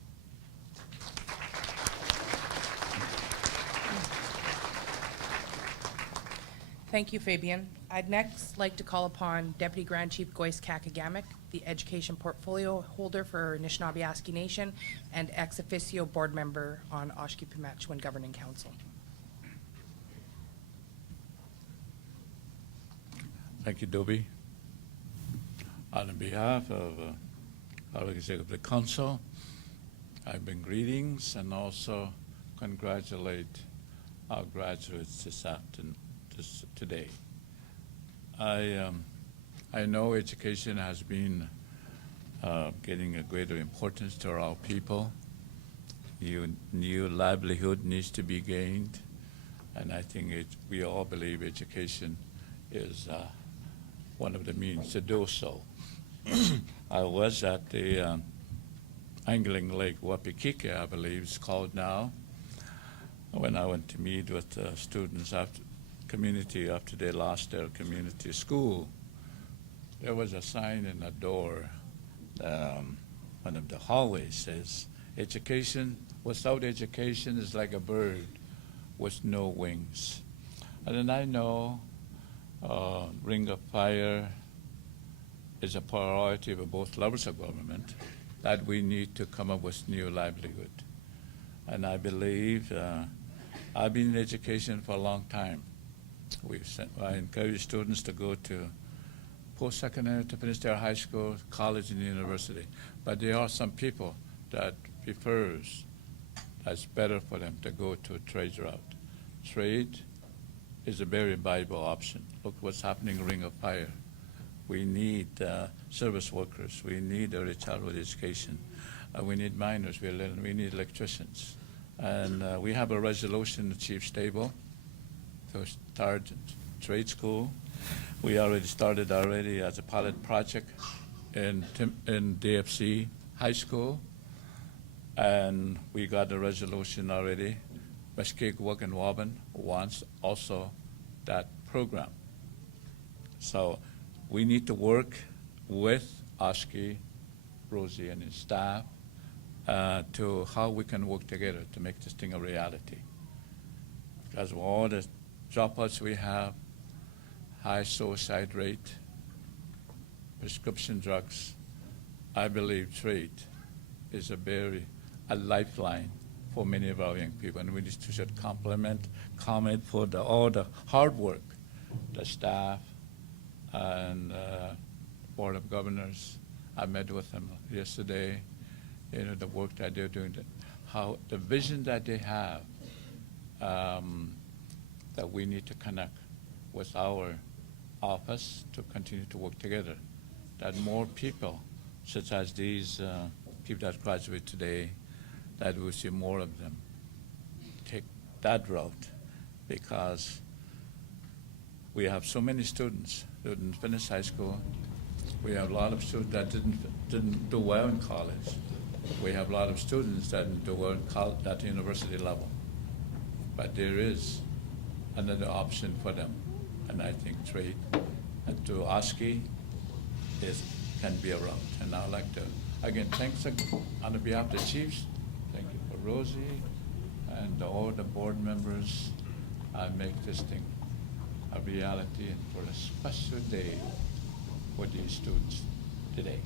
Thank you, Fabian. I'd next like to call upon Deputy Grand Chief Goyce Kakagamak, the Education Portfolio Holder for Anishinaabe Nation and ex officio board member on Oshki-Pimache-O-Win Governing Council. Thank you, Dobie. On behalf of our Executive Council, I bring greetings and also congratulate our graduates this afternoon, today. I know education has been getting a greater importance to our people. New livelihood needs to be gained, and I think we all believe education is one of the means to do so. I was at the Angling Lake, Wapikike, I believe it's called now. When I went to meet with students after community after they lost their community school, there was a sign in the door, one of the hallways says, education, without education is like a bird with no wings. And then I know Ring of Fire is a priority for both levels of government, that we need to come up with new livelihood. And I believe, I've been in education for a long time. I encourage students to go to post-secondary to finish their high school, college, and university. But there are some people that prefers, that's better for them to go to a trade route. Trade is a very viable option. Look what's happening in Ring of Fire. We need service workers. We need early childhood education. We need miners. We need electricians. And we have a resolution, the chief stable, to start trade school. We already started as a pilot project in DFC High School, and we got a resolution already. Muskeg-Wuk and Waban wants also that program. So we need to work with Oshki, Rosie, and his staff to how we can work together to make this thing a reality. Because of all the dropouts we have, high suicide rate, prescription drugs, I believe trade is a lifeline for many of our young people, and we should comment for all the hard work, the staff and Board of Governors. I met with them yesterday, the work that they're doing, how the vision that they have, that we need to connect with our office to continue to work together, that more people, such as these people that graduate today, that we'll see more of them take that route, because we have so many students who didn't finish high school. We have a lot of students that didn't do well in college. We have a lot of students that didn't do well at the university level. But there is another option for them, and I think trade and to Oshki can be a route. And I'd like to, again, thanks on behalf of the chiefs. Thank you for Rosie and all the board members. I make this thing a reality and for a special day for these students today.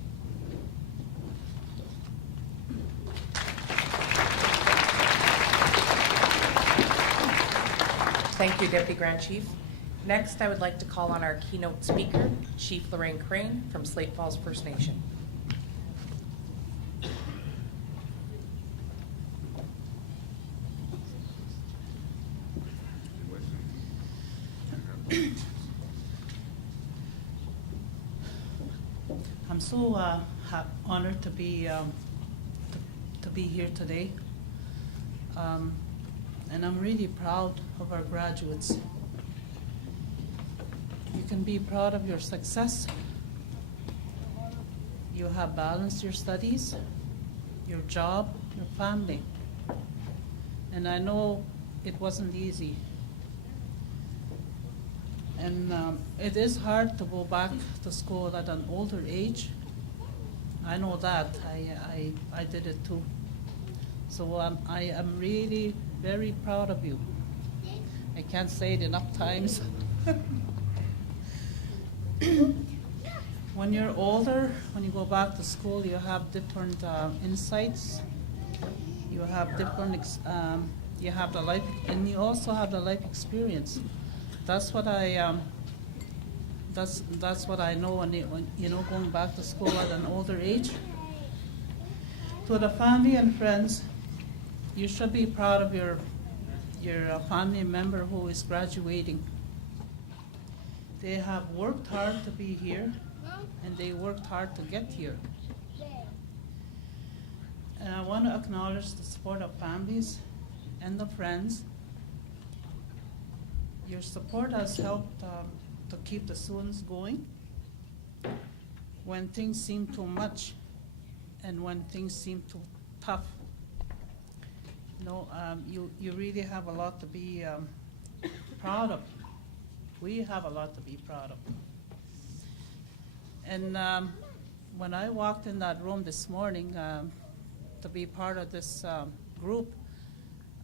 Thank you, Deputy Grand Chief. Next, I would like to call on our keynote speaker, Chief Lorraine Crane from Slate Falls First Nation. I'm so honored to be here today, and I'm really proud of our graduates. You can be proud of your success. You have balanced your studies, your job, your family, and I know it wasn't easy. And it is hard to go back to school at an older age. I know that. I did it too. So I am really very proud of you. I can't say it enough times. When you're older, when you go back to school, you have different insights. You have different, you have the life, and you also have the life experience. That's what that's what I know when going back to school at an older age. To the family and friends, you should be proud of your family member who is graduating. They have worked hard to be here, and they worked hard to get here. And I want to acknowledge the support of families and the friends. Your support has helped to keep the students going when things seem too much and when things seem tough. You really have a lot to be proud of. We have a lot to be proud of. And when I walked in that room this morning to be part of this group,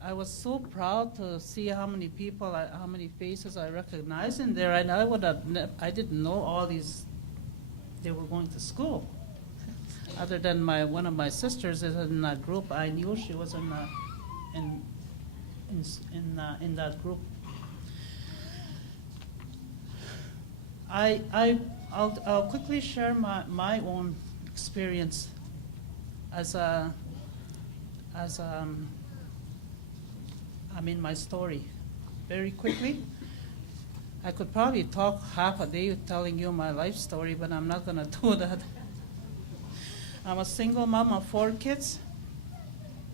I was so proud to see how many people, how many faces I recognized in there, and I didn't know all these, they were going to school. Other than one of my sisters is in that group, I knew she was in that group. I'll quickly share my own experience my story very quickly. I could probably talk half a day telling you my life story, but I'm not going to do that. I'm a single mom of 4 kids,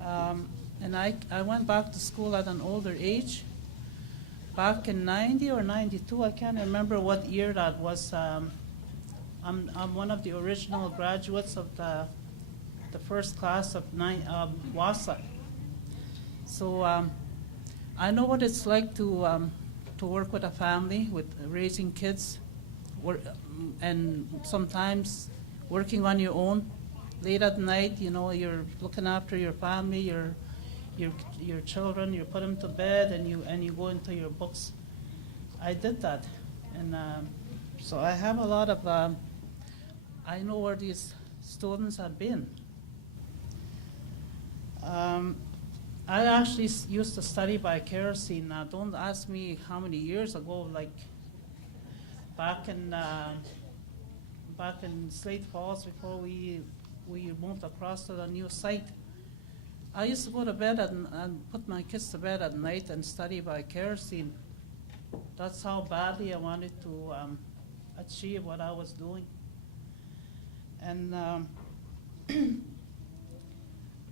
and I went back to school at an older age. Back in 90 or 92, I can't remember what year that was. I'm one of the original graduates of the first class of WASA. So I know what it's like to work with a family, with raising kids, and sometimes working on your own. Late at night, you're looking after your family, your children. You put them to bed, and you go into your books. I did that, and so I have a lot of. I know where these students have been. I actually used to study by kerosene. Now, don't ask me how many years ago, like back in Slate Falls before we moved across to the new site. I used to go to bed and put my kids to bed at night and study by kerosene. That's how badly I wanted to achieve what I was doing. And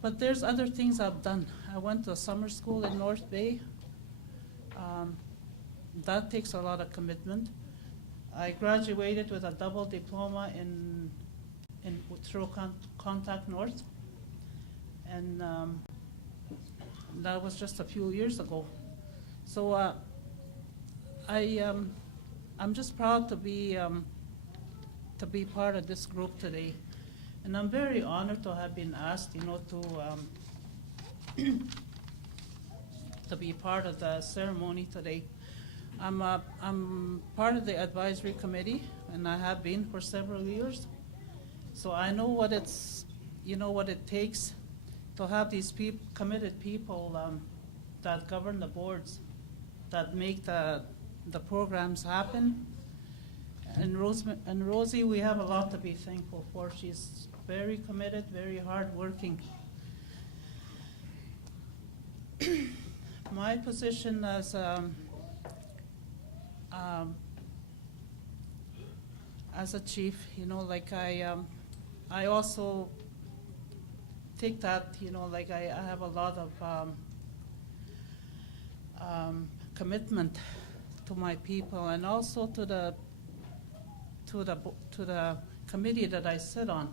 but there's other things I've done. I went to a summer school in North Bay. That takes a lot of commitment. I graduated with a double diploma through Contact North, and that was just a few years ago. So I'm just proud to be part of this group today. And I'm very honored to have been asked, to be part of the ceremony today. I'm part of the advisory committee, and I have been for several years. So I know what it takes to have these committed people that govern the boards, that make the programs happen. And Rosie, we have a lot to be thankful for. She's very committed, very hardworking. My position as a chief, I also take that, I have a lot of commitment to my people, and also to the committee that I sit on.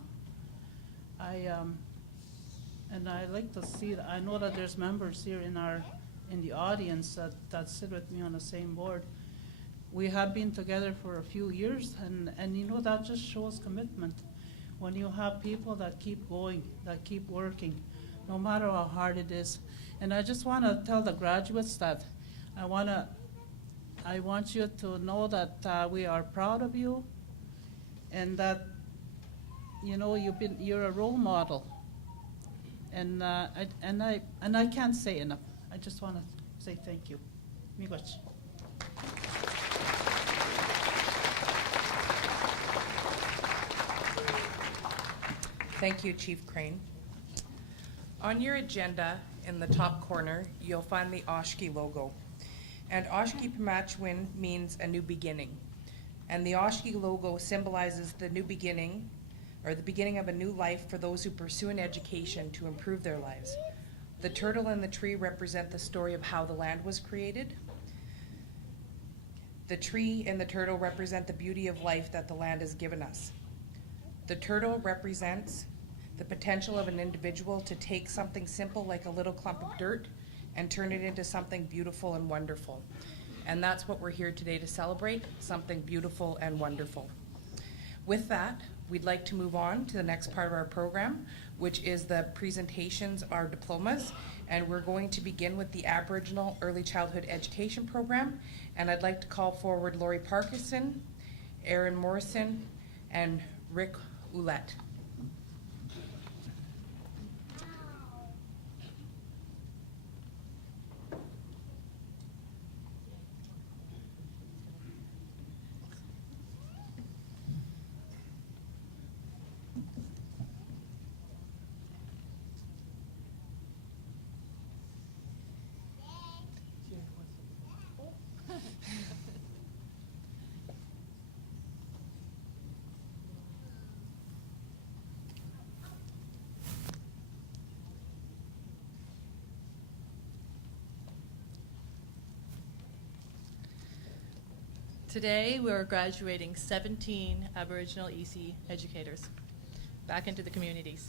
And I like to see that. I know that there's members here in the audience that sit with me on the same board. We have been together for a few years, and that just shows commitment. When you have people that keep going, that keep working, no matter how hard it is. And I just want to tell the graduates that I want you to know that we are proud of you, and that you're a role model. And I can't say enough. I just want to say thank you. Miigwech. Thank you, Chief Crane. On your agenda, in the top corner, you'll find the Oshki logo. And Oshki-Pimache-O-Win means a new beginning. And the Oshki logo symbolizes the new beginning, or the beginning of a new life for those who pursue an education to improve their lives. The turtle and the tree represent the story of how the land was created. The tree and the turtle represent the beauty of life that the land has given us. The turtle represents the potential of an individual to take something simple like a little clump of dirt and turn it into something beautiful and wonderful. And that's what we're here today to celebrate, something beautiful and wonderful. With that, we'd like to move on to the next part of our program, which is the presentations, our diplomas, and we're going to begin with the Aboriginal Early Childhood Education Program, and I'd like to call forward Laurie Parkinson, Aaron Morrison, and Rick Ouellette. Today, we're graduating 17 Aboriginal EC educators back into the communities.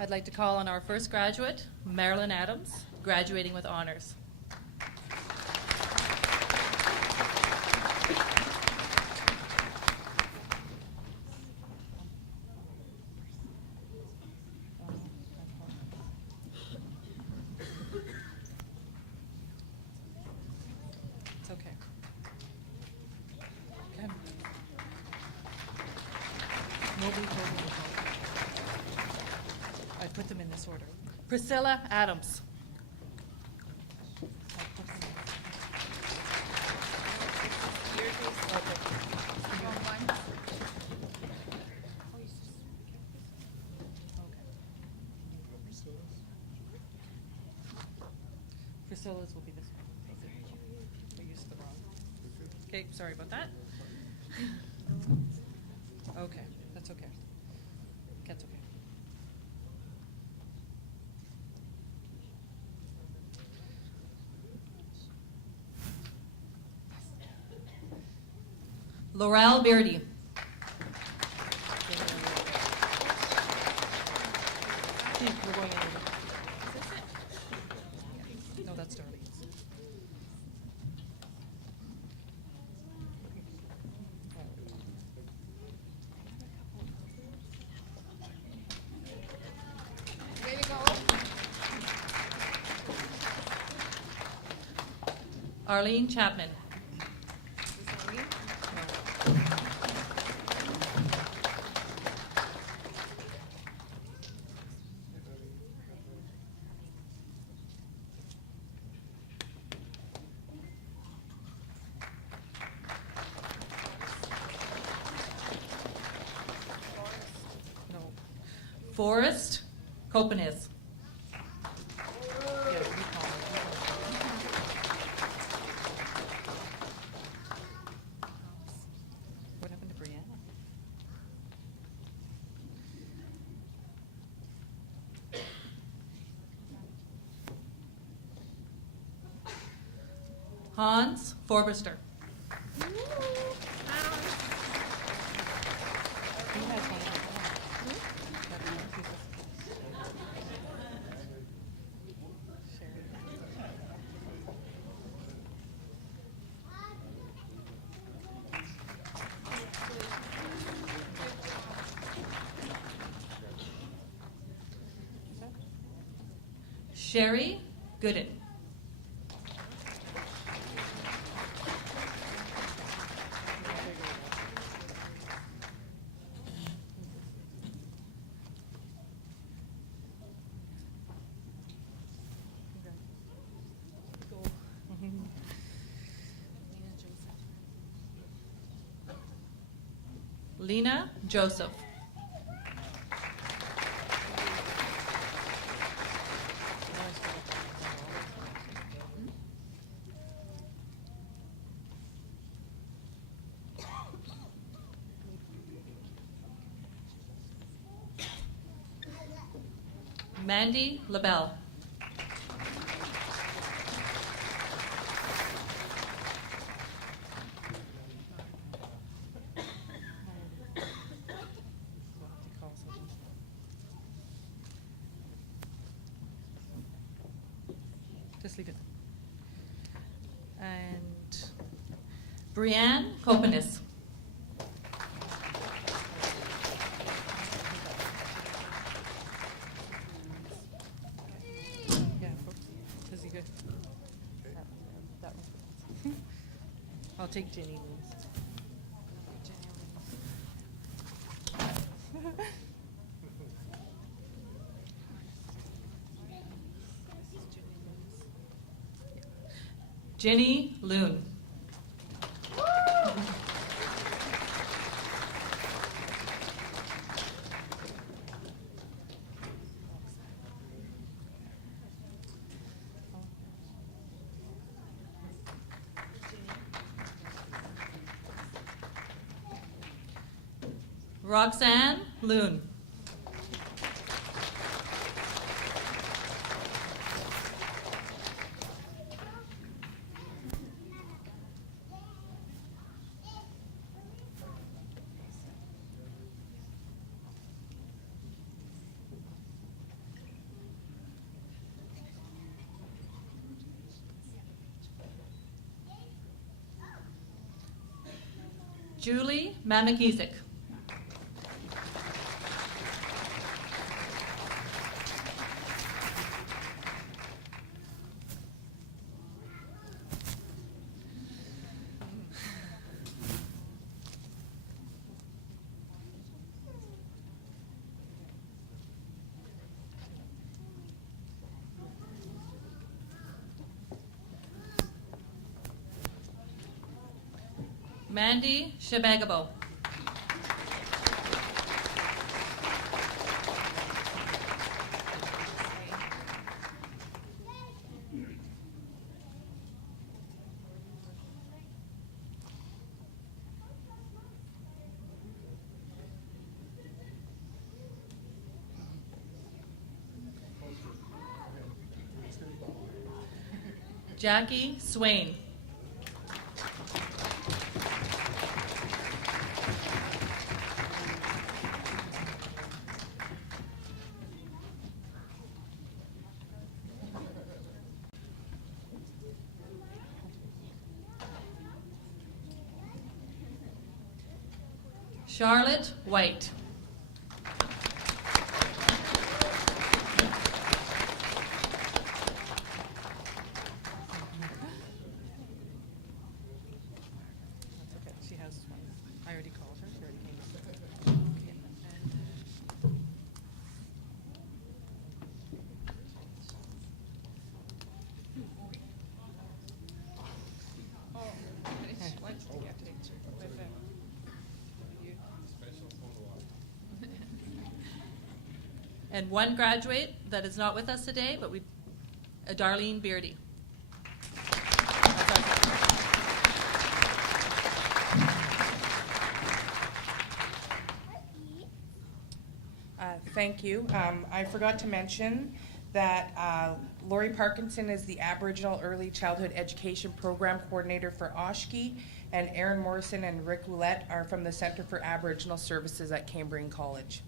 I'd like to call on our first graduate, Marilyn Adams, graduating with honors. I put them in this order. Priscilla Adams. Priscilla's will be this one. I used the wrong. Okay, sorry about that. Okay, that's okay. That's okay. Laurel Beardy. We're going in. No, that's Darlene's. Arlene Chapman. No. Forrest Copenhagen. Hans Forbister. Sherry Gooden. Lena Joseph. Mandy LaBelle. Just leave it. And Brianne Copenis. Yeah, is he good? That one. I'll take Jenny. Jenny Loon. Roxanne Loon. Julie Mamikizek. Mandy Shabagabo. Jackie Swain. Charlotte White. That's okay. She has one. I already called her. She already came. Okay. And one graduate that is not with us today, but Darlene Beardy. Thank you. I forgot to mention that Lori Parkinson is the Aboriginal Early Childhood Education Program Coordinator for Oshki, and Aaron Morrison and Rick Roulette are from the Center for Aboriginal Services at Cambrian College.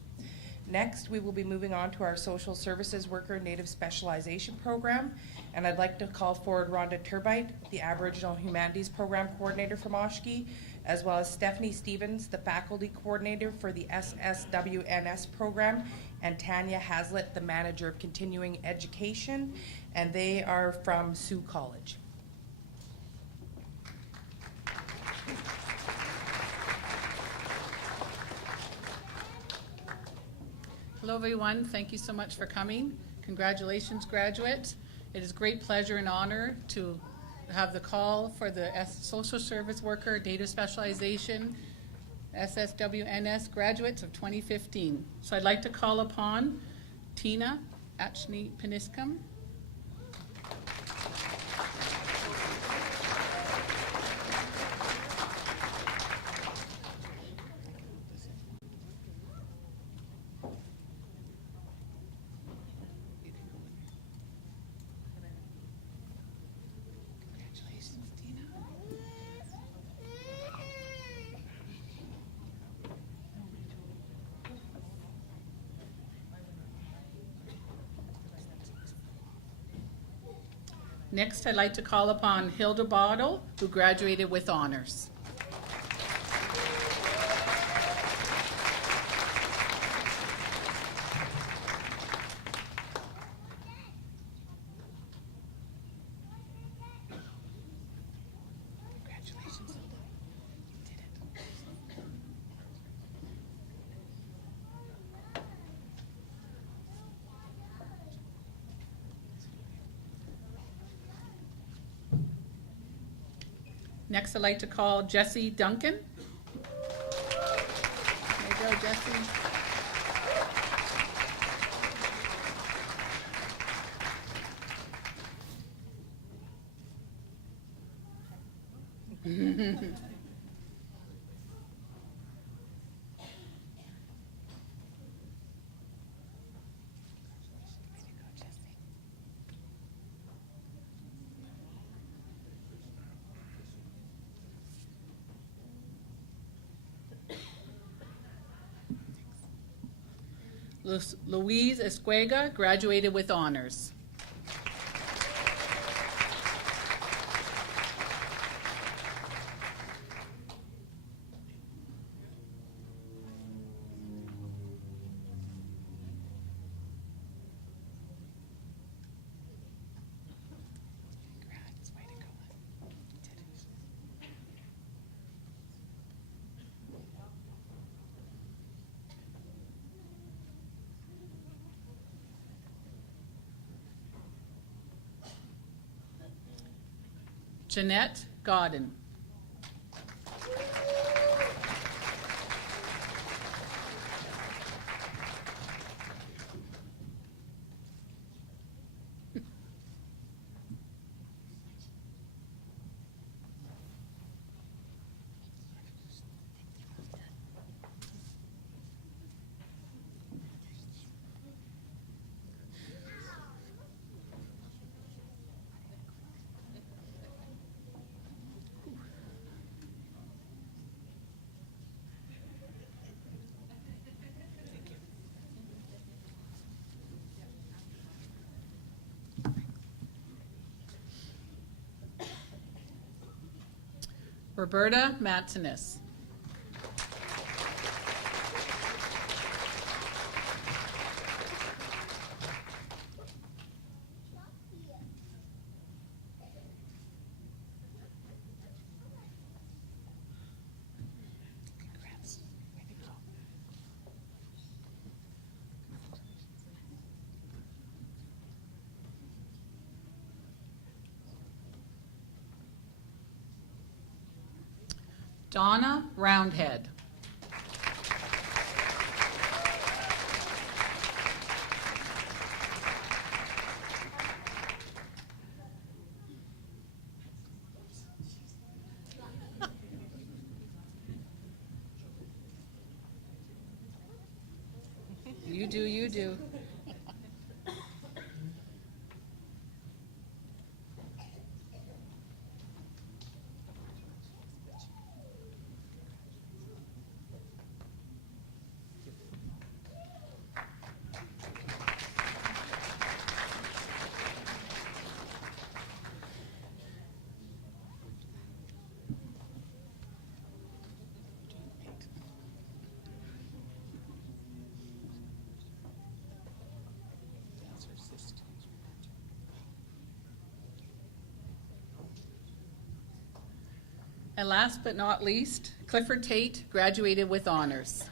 Next, we will be moving on to our Social Services Worker Native Specialization Program, and I'd like to call forward Rhonda Turbite, the Aboriginal Humanities Program Coordinator from Oshki, as well as Stephanie Stevens, the Faculty Coordinator for the SSWNS Program, and Tanya Hazlitt, the Manager of Continuing Education, and they are from Sioux College. Hello everyone, thank you so much for coming. Congratulations, graduates. It is a great pleasure and honor to have the call for the Social Service Worker Data Specialization SSWNS graduates of 2015. So I'd like to call upon Tina Achni-Piniscum. Next, I'd like to call upon Hilda Bottle, who graduated with honors. Next, I'd like to call Jessie Duncan. There you go, Jessie. Louise Escuega graduated with honors. Jeanette Godden. Roberta Matzinis. Donna Roundhead. You do, you do. And last but not least, Clifford Tate graduated with honors.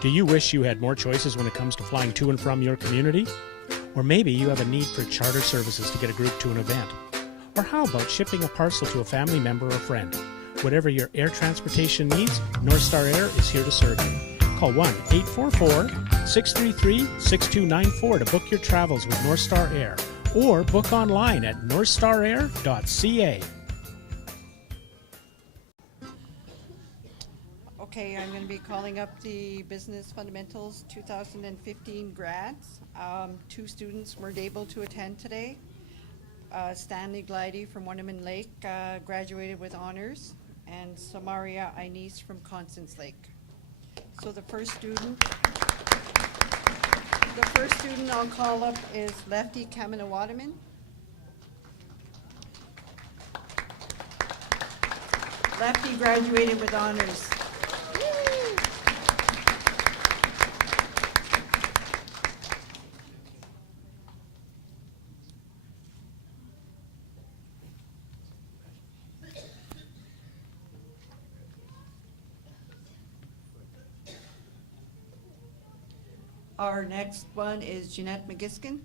Do you wish you had more choices when it comes to flying to and from your community? Or maybe you have a need for charter services to get a group to an event. Or how about shipping a parcel to a family member or friend? Whatever your air transportation needs, North Star Air is here to serve you. Call 1-844-633-6294 to book your travels with North Star Air or book online at northstarair.ca. Okay, I'm going to be calling up the Business Fundamentals 2015 grads. 2 students weren't able to attend today. Stanley Glidey from Wonderman Lake graduated with honors, and Samaria Inez from Constance Lake. So the first student I'll call up is Lefty Kamina-Waterman. Lefty graduated with honors. Our next one is Jeanette McGiskin.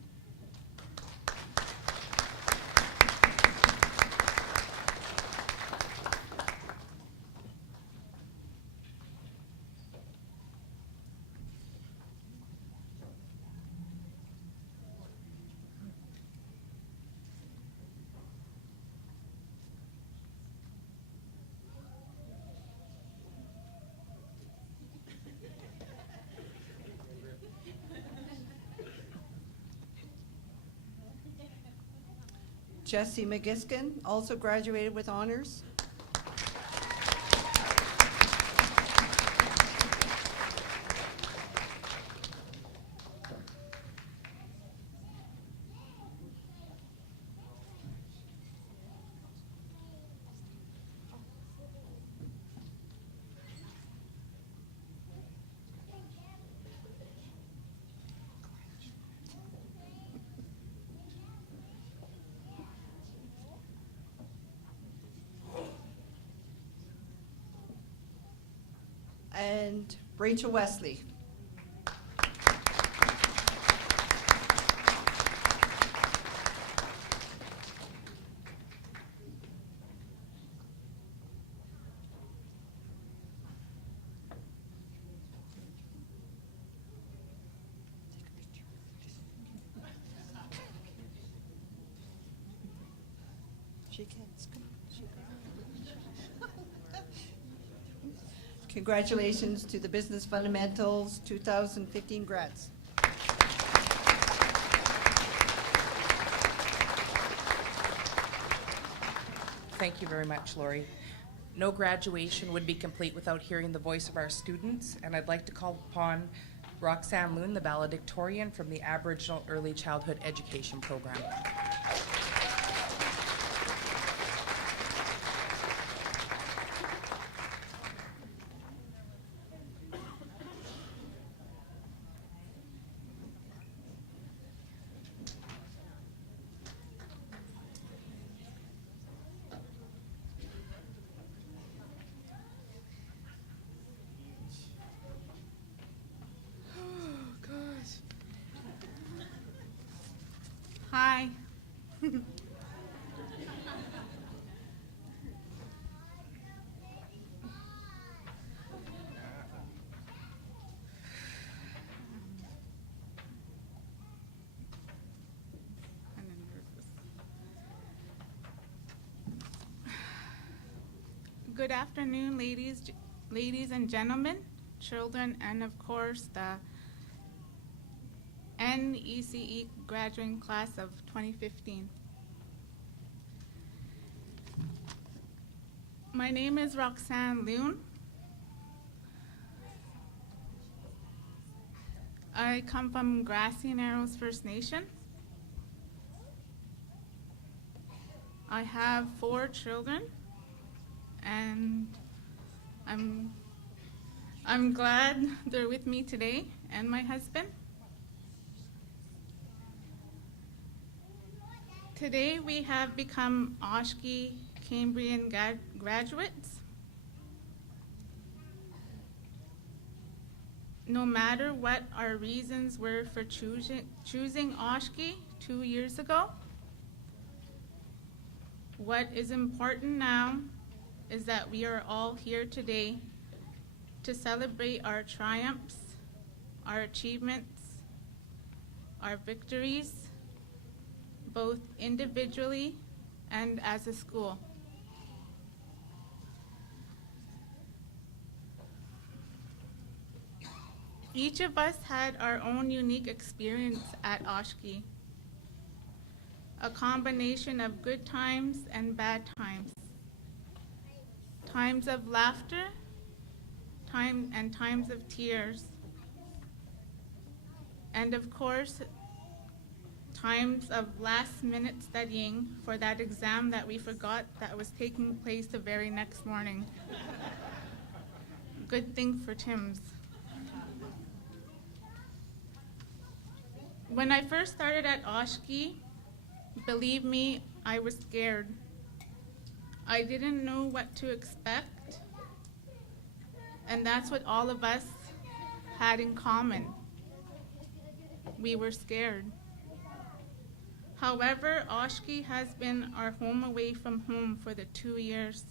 Jessie McGiskin also graduated with honors. And Rachel Wesley. Shake hands. Come on. Shake hands. Congratulations to the Business Fundamentals 2015 grads. Thank you very much, Lori. No graduation would be complete without hearing the voice of our students, and I'd like to call upon Roxanne Loon, the valedictorian from the Aboriginal Early Childhood Education Program. Hi. Good afternoon, ladies and gentlemen, children, and of course the NECE graduating class of 2015. My name is Roxanne Loon. I come from Grassy Narrows First Nation. I have 4 children, and I'm glad they're with me today, and my husband. Today we have become Oshki-Cambrian graduates. No matter what our reasons were for choosing Oshki 2 years ago, what is important now is that we are all here today to celebrate our triumphs, our achievements, our victories, both individually and as a school. Each of us had our own unique experience at Oshki, a combination of good times and bad times, times of laughter, times of tears, and of course, times of last-minute studying for that exam that we forgot that was taking place the very next morning. Good thing for Tim's. When I first started at Oshki, believe me, I was scared. I didn't know what to expect, and that's what all of us had in common. We were scared. However, Oshki has been our home away from home for the 2 years.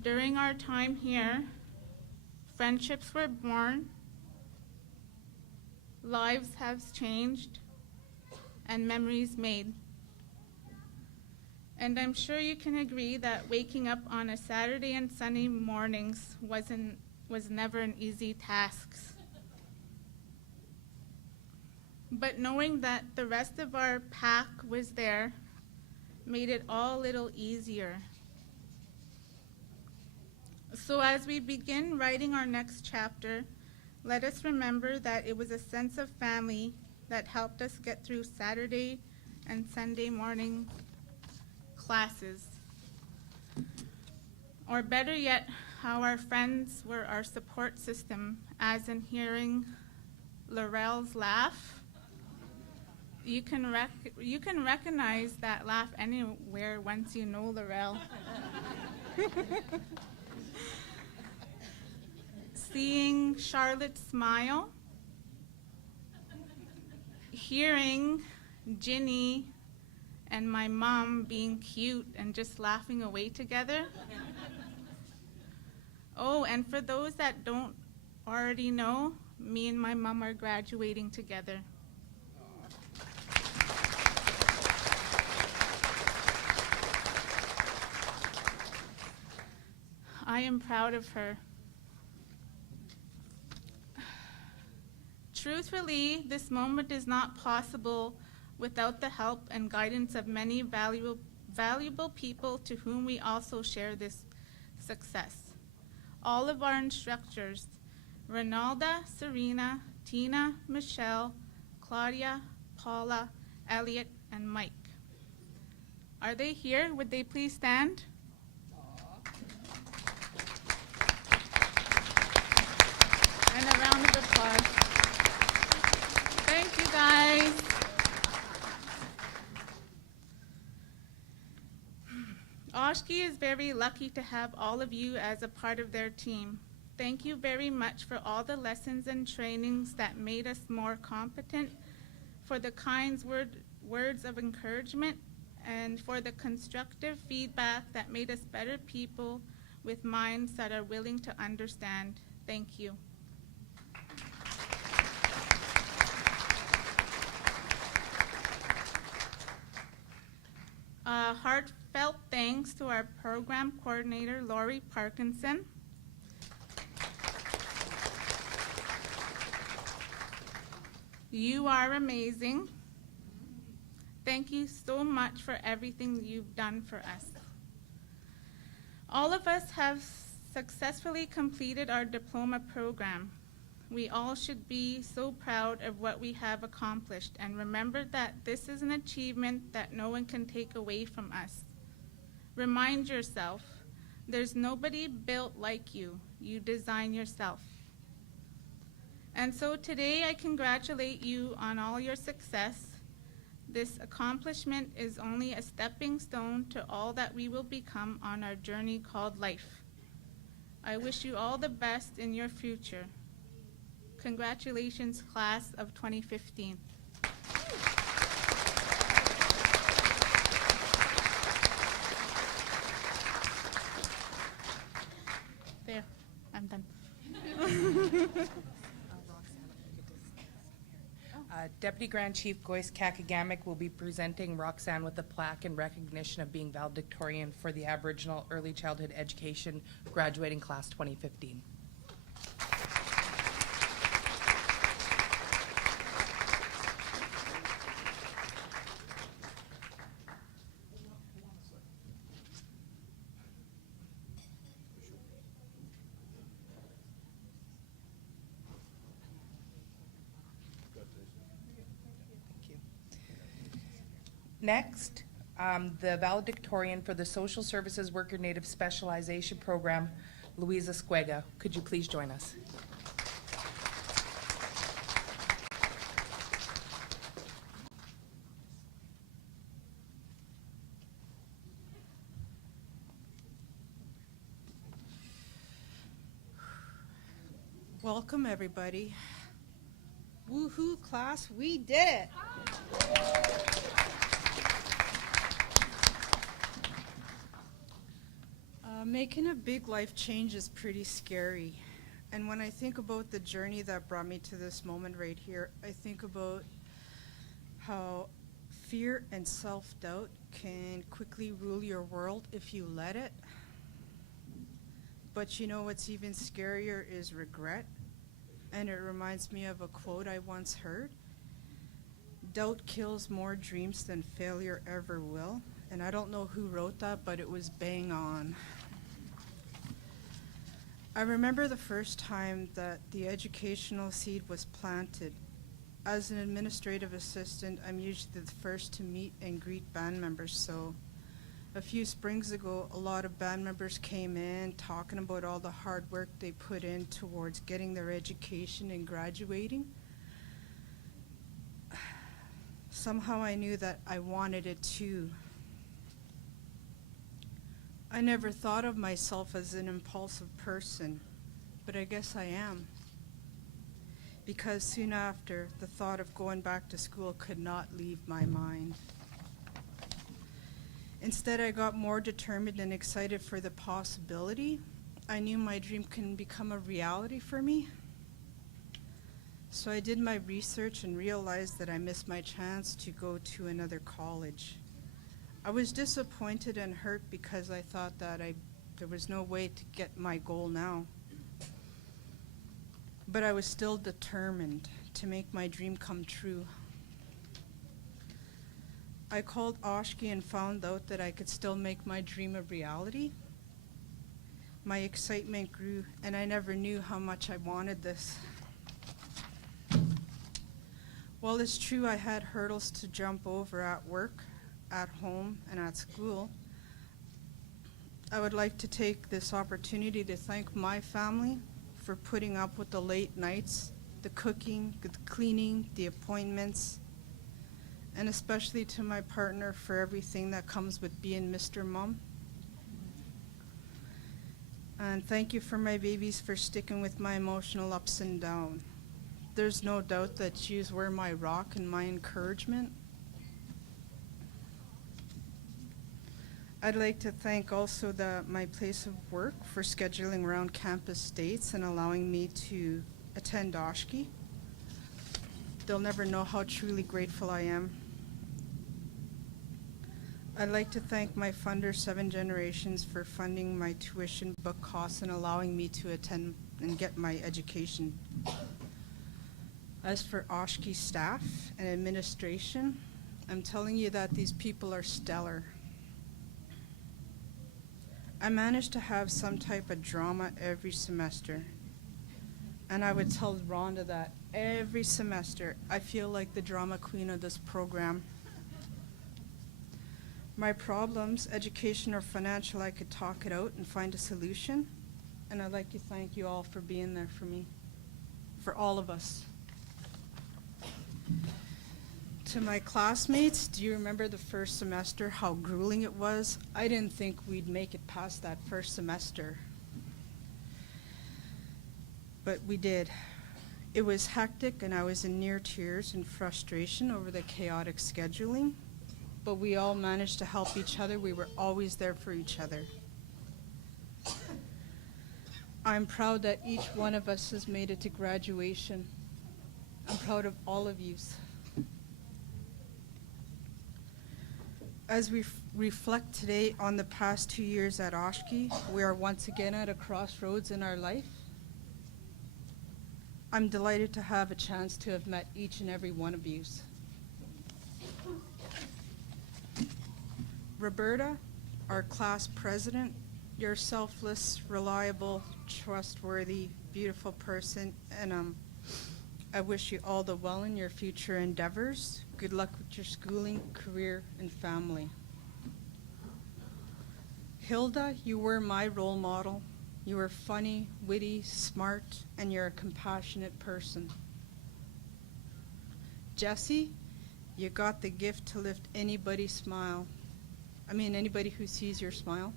During our time here, friendships were born, lives have changed, and memories made. And I'm sure you can agree that waking up on a Saturday and Sunday mornings was never an easy task. But knowing that the rest of our pack was there made it all a little easier. So as we begin writing our next chapter, let us remember that it was a sense of family that helped us get through Saturday and Sunday morning classes. Or better yet, how our friends were our support system, as in hearing Laurel's laugh. You can recognize that laugh anywhere once you know Laurel. Seeing Charlotte smile, hearing Ginny and my mom being cute and just laughing away together. Oh, and for those that don't already know, me and my mom are graduating together. I am proud of her. Truthfully, this moment is not possible without the help and guidance of many valuable people to whom we also share this success. All of our instructors, Ronalda, Serena, Tina, Michelle, Claudia, Paula, Elliot, and Mike. Are they here? Would they please stand? And a round of applause. Thank you, guys. Oshki is very lucky to have all of you as a part of their team. Thank you very much for all the lessons and trainings that made us more competent, for the kind words of encouragement, and for the constructive feedback that made us better people with minds that are willing to understand. Thank you. Heartfelt thanks to our program coordinator, Lori Parkinson. You are amazing. Thank you so much for everything you've done for us. All of us have successfully completed our diploma program. We all should be so proud of what we have accomplished, and remember that this is an achievement that no one can take away from us. Remind yourself, there's nobody built like you. You design yourself. And so today I congratulate you on all your success. This accomplishment is only a stepping stone to all that we will become on our journey called life. I wish you all the best in your future. Congratulations, class of 2015. There, I'm done. Deputy Grand Chief Goyce Kakagamic will be presenting Roxanne with a plaque in recognition of being valedictorian for the Aboriginal Early Childhood Education graduating class 2015. Next, the valedictorian for the Social Services Worker Native Specialization Program, Louisa Squega. Could you please join us? Welcome, everybody. Woohoo, class, we did it! Making a big life change is pretty scary. And when I think about the journey that brought me to this moment right here, I think about how fear and self-doubt can quickly rule your world if you let it. But you know what's even scarier is regret. And it reminds me of a quote I once heard. Doubt kills more dreams than failure ever will. And I don't know who wrote that, but it was bang on. I remember the first time that the educational seed was planted. As an administrative assistant, I'm usually the first to meet and greet band members, so a few springs ago, a lot of band members came in talking about all the hard work they put in towards getting their education and graduating. Somehow I knew that I wanted it too. I never thought of myself as an impulsive person, but I guess I am. Because soon after, the thought of going back to school could not leave my mind. Instead, I got more determined and excited for the possibility. I knew my dream can become a reality for me. So I did my research and realized that I missed my chance to go to another college. I was disappointed and hurt because I thought that there was no way to get my goal now. But I was still determined to make my dream come true. I called Oshki and found out that I could still make my dream a reality. My excitement grew, and I never knew how much I wanted this. While it's true I had hurdles to jump over at work, at home, and at school, I would like to take this opportunity to thank my family for putting up with the late nights, the cooking, the cleaning, the appointments, and especially to my partner for everything that comes with being Mr. Mom. And thank you for my babies for sticking with my emotional ups and downs. There's no doubt that yous were my rock and my encouragement. I'd like to thank also my place of work for scheduling around campus dates and allowing me to attend Oshki. They'll never know how truly grateful I am. I'd like to thank my funder, 7 Generations, for funding my tuition, book costs, and allowing me to attend and get my education. As for Oshki staff and administration, I'm telling you that these people are stellar. I managed to have some type of drama every semester. And I would tell Rhonda that every semester I feel like the drama queen of this program. My problems, education or financial, I could talk it out and find a solution. And I'd like to thank you all for being there for me, for all of us. To my classmates, do you remember the first semester, how grueling it was? I didn't think we'd make it past that first semester. But we did. It was hectic and I was in near tears and frustration over the chaotic scheduling. But we all managed to help each other. We were always there for each other. I'm proud that each one of us has made it to graduation. I'm proud of all of you. As we reflect today on the past 2 years at Oshki, we are once again at a crossroads in our life. I'm delighted to have a chance to have met each and every one of you. Roberta, our class president, you're a selfless, reliable, trustworthy, beautiful person, and I wish you all the well in your future endeavors. Good luck with your schooling, career, and family. Hilda, you were my role model. You were funny, witty, smart, and you're a compassionate person. Jessie, you got the gift to lift anybody's smile. Anybody who sees your smile.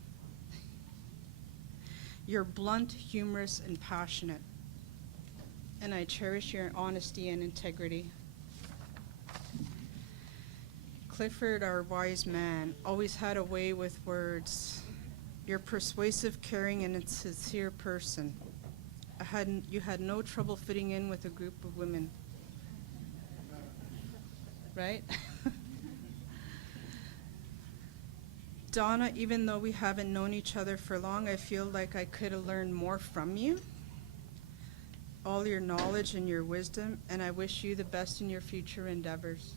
You're blunt, humorous, and passionate. And I cherish your honesty and integrity. Clifford, our wise man, always had a way with words. You're persuasive, caring, and a sincere person. You had no trouble fitting in with a group of women. Right? Donna, even though we haven't known each other for long, I feel like I could have learned more from you. All your knowledge and your wisdom, and I wish you the best in your future endeavors.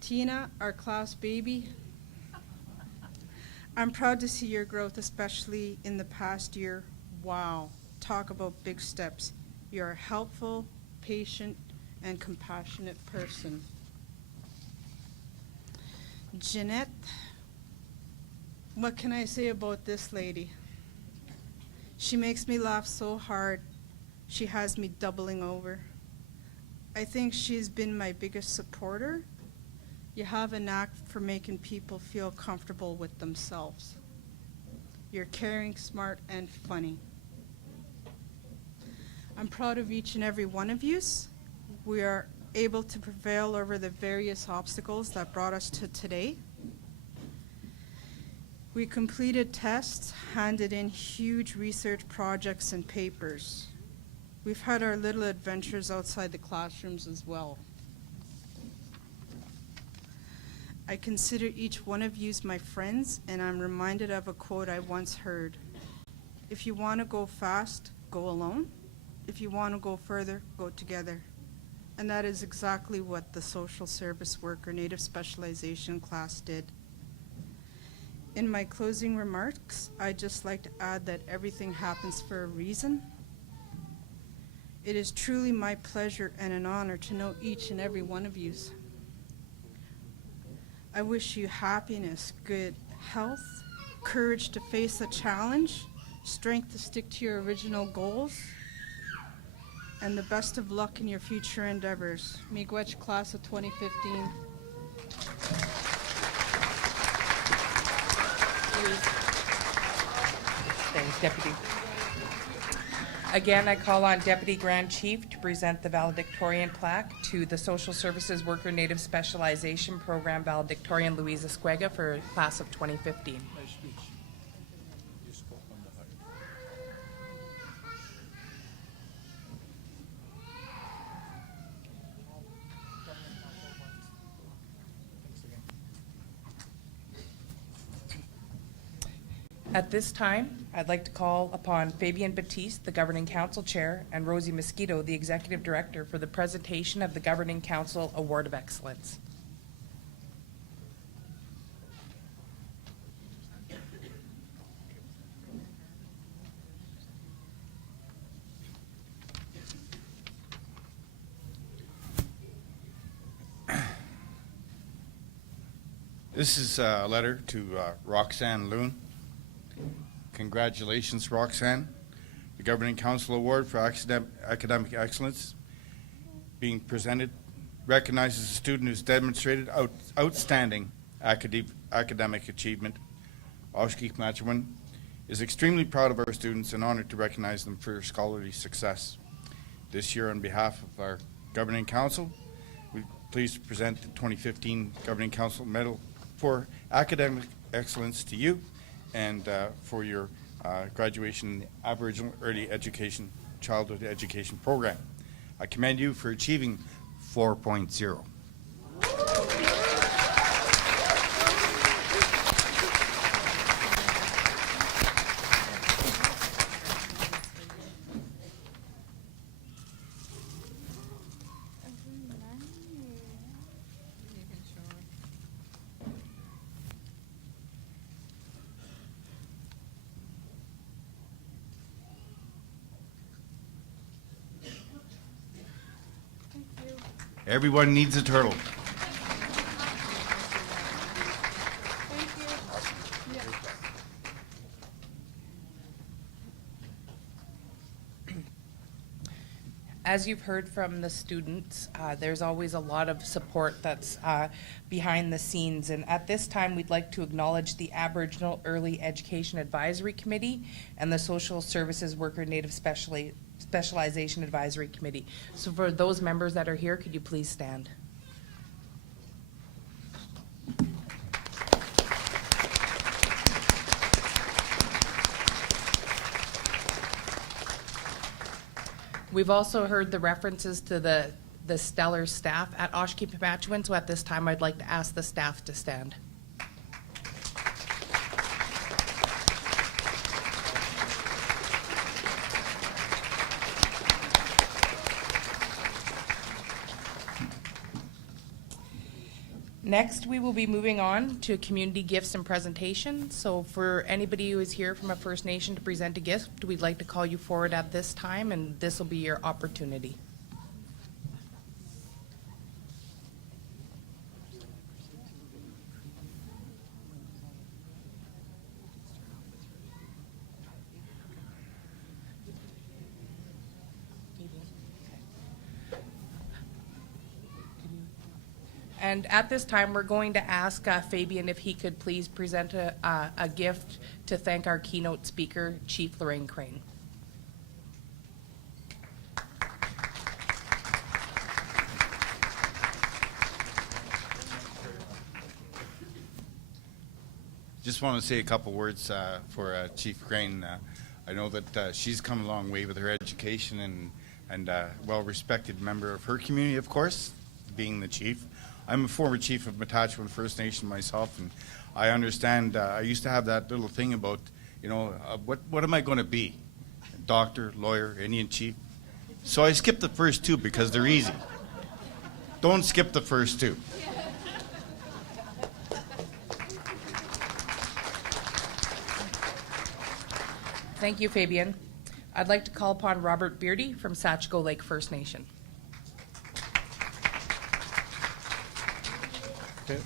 Tina, our class baby, I'm proud to see your growth, especially in the past year. Wow, talk about big steps. You're a helpful, patient, and compassionate person. Jeanette, what can I say about this lady? She makes me laugh so hard, she has me doubling over. I think she's been my biggest supporter. You have a knack for making people feel comfortable with themselves. You're caring, smart, and funny. I'm proud of each and every one of you. We are able to prevail over the various obstacles that brought us to today. We completed tests, handed in huge research projects and papers. We've had our little adventures outside the classrooms as well. I consider each one of you my friends, and I'm reminded of a quote I once heard. If you want to go fast, go alone. If you want to go further, go together. And that is exactly what the social service worker native specialization class did. In my closing remarks, I'd just like to add that everything happens for a reason. It is truly my pleasure and an honor to know each and every one of you. I wish you happiness, good health, courage to face a challenge, strength to stick to your original goals, and the best of luck in your future endeavors. Miigwech class of 2015. Thanks, Deputy. Again, I call on Deputy Grand Chief to present the valedictorian plaque to the Social Services Worker Native Specialization Program valedictorian Louisa Squega for class of 2015. At this time, I'd like to call upon Fabian Batiste, the Governing Council Chair, and Rosie Mosquito, the Executive Director, for the presentation of the Governing Council Award of Excellence. This is a letter to Roxanne Loon. Congratulations, Roxanne. The Governing Council Award for Academic Excellence being presented recognizes a student who's demonstrated outstanding academic achievement. Oshki-Pimache-O-Win is extremely proud of our students and honored to recognize them for their scholarly success. This year, on behalf of our Governing Council, we're pleased to present the 2015 Governing Council Medal for Academic Excellence to you and for your graduation in the Aboriginal Early Education Childhood Education Program. I commend you for achieving 4.0. Everyone needs a turtle. As you've heard from the students, there's always a lot of support that's behind the scenes. And at this time, we'd like to acknowledge the Aboriginal Early Education Advisory Committee and the Social Services Worker Native Specialization Advisory Committee. So for those members that are here, could you please stand? We've also heard the references to the stellar staff at Oshki-Pimache-O-Win, so at this time I'd like to ask the staff to stand. Next, we will be moving on to community gifts and presentations. So for anybody who is here from a First Nation to present a gift, we'd like to call you forward at this time, and this will be your opportunity. And at this time, we're going to ask Fabian if he could please present a gift to thank our keynote speaker, Chief Lorraine Crane. Just want to say a couple words for Chief Crane. I know that she's come a long way with her education and well-respected member of her community, of course, being the chief. I'm a former chief of Matachewan First Nation myself, and I understand. I used to have that little thing about, what am I going to be? Doctor, lawyer, Indian chief? So I skipped the first two because they're easy. Don't skip the first two. Thank you, Fabian. I'd like to call upon Robert Beardy from Satchko Lake First Nation. Okay.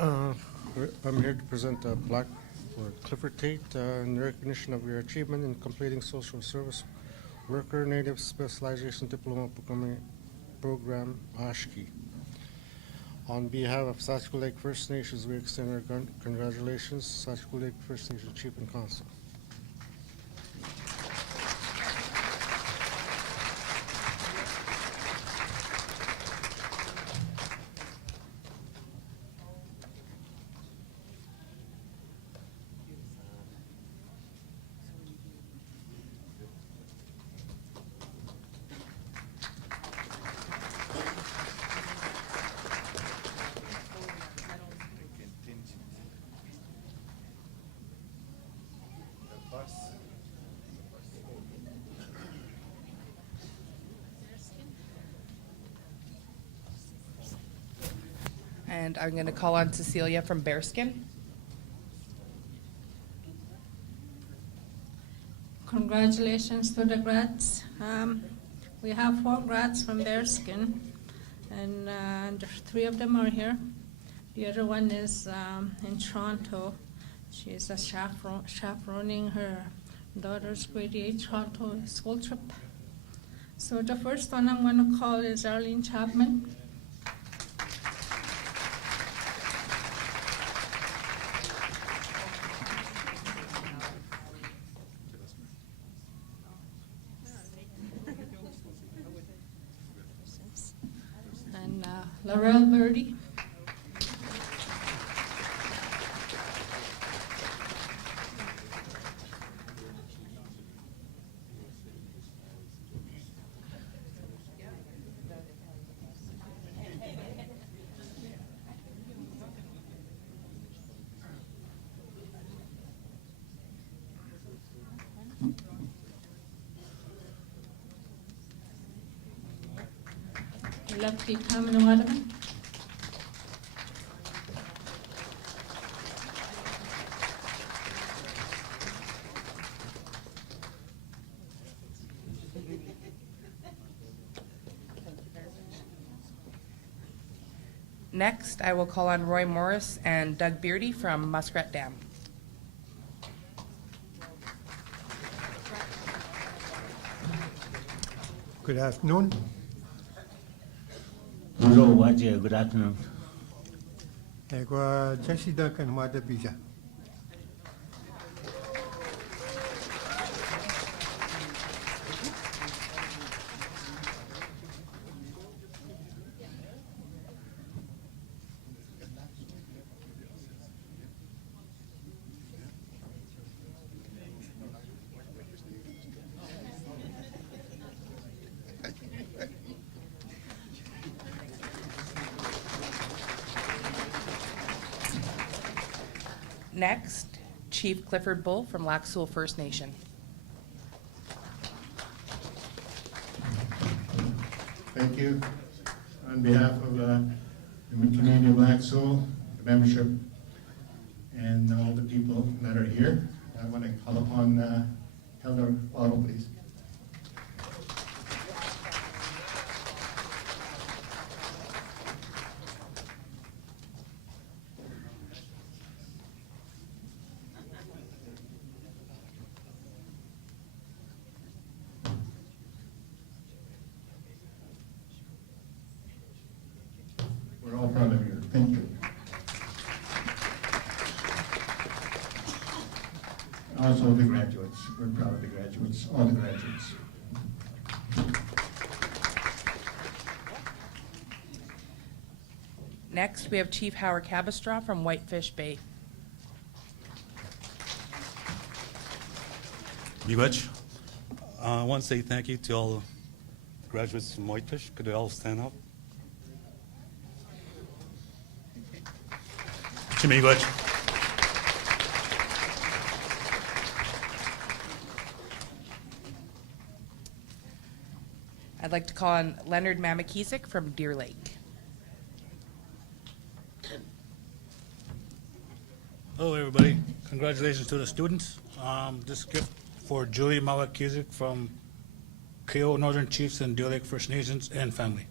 I'm here to a plaque for Clifford Tate in recognition of your achievement in completing social service worker native specialization diploma program Oshki. On behalf of Satchko Lake First Nations, we extend our congratulations, Satchko Lake First Nation Chief and Council. And I'm going to call on Cecilia from Bearskin. Congratulations to the grads. We have 4 grads from Bearskin, and 3 of them are here. The other one is in Toronto. She's a chaperoning her daughter's grade 8 Toronto school trip. So the first one I'm going to call is Arlene Chapman. And Laurel Birdie. Lefty Carmen Waterman. Next, I will call on Roy Morris and Doug Beardy from Muskrat Dam. Good afternoon. Hello, Wajir. Good afternoon. Ego Jesse Duncan Wada Bija. Next, Chief Clifford Bull from Lac Seul First Nation. Thank you. On behalf of the community of Lac Seul, the membership, and all the people that are here, I want to call upon Elder Otto, please. We're all proud of you. Thank you. Also the graduates. We're proud of the graduates, all the graduates. Next, we have Chief Howard Cabastraw from Whitefish Bay. Miigwech. I want to say thank you to all the graduates from Whitefish. Could they all stand up? Miigwech. I'd like to call on Leonard Mamakisik from Deer Lake. Hello, everybody. Congratulations to the students. This gift for Julie Mamakisik from KO Northern Chiefs and Deer Lake First Nations and family.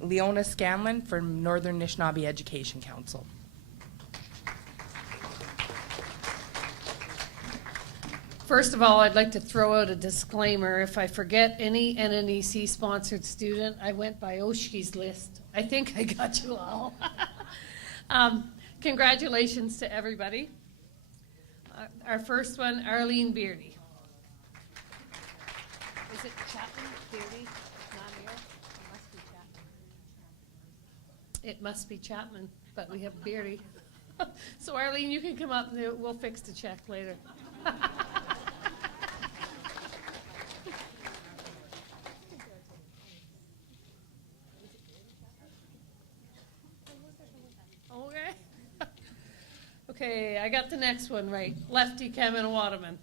Leona Scanlon from Northern Anishinaabe Education Council. First of all, I'd like to throw out a disclaimer. If I forget any NNEC-sponsored student, I went by Oshki's list. I think I got you all. Congratulations to everybody. Our first one, Arlene Beardy. Is it Chapman? Beardy? Not here? It must be Chapman, but we have Beardy. So Arlene, you can come up and we'll fix the check later. Okay. Okay, I got the next one right. Lefty Kamanawattaman.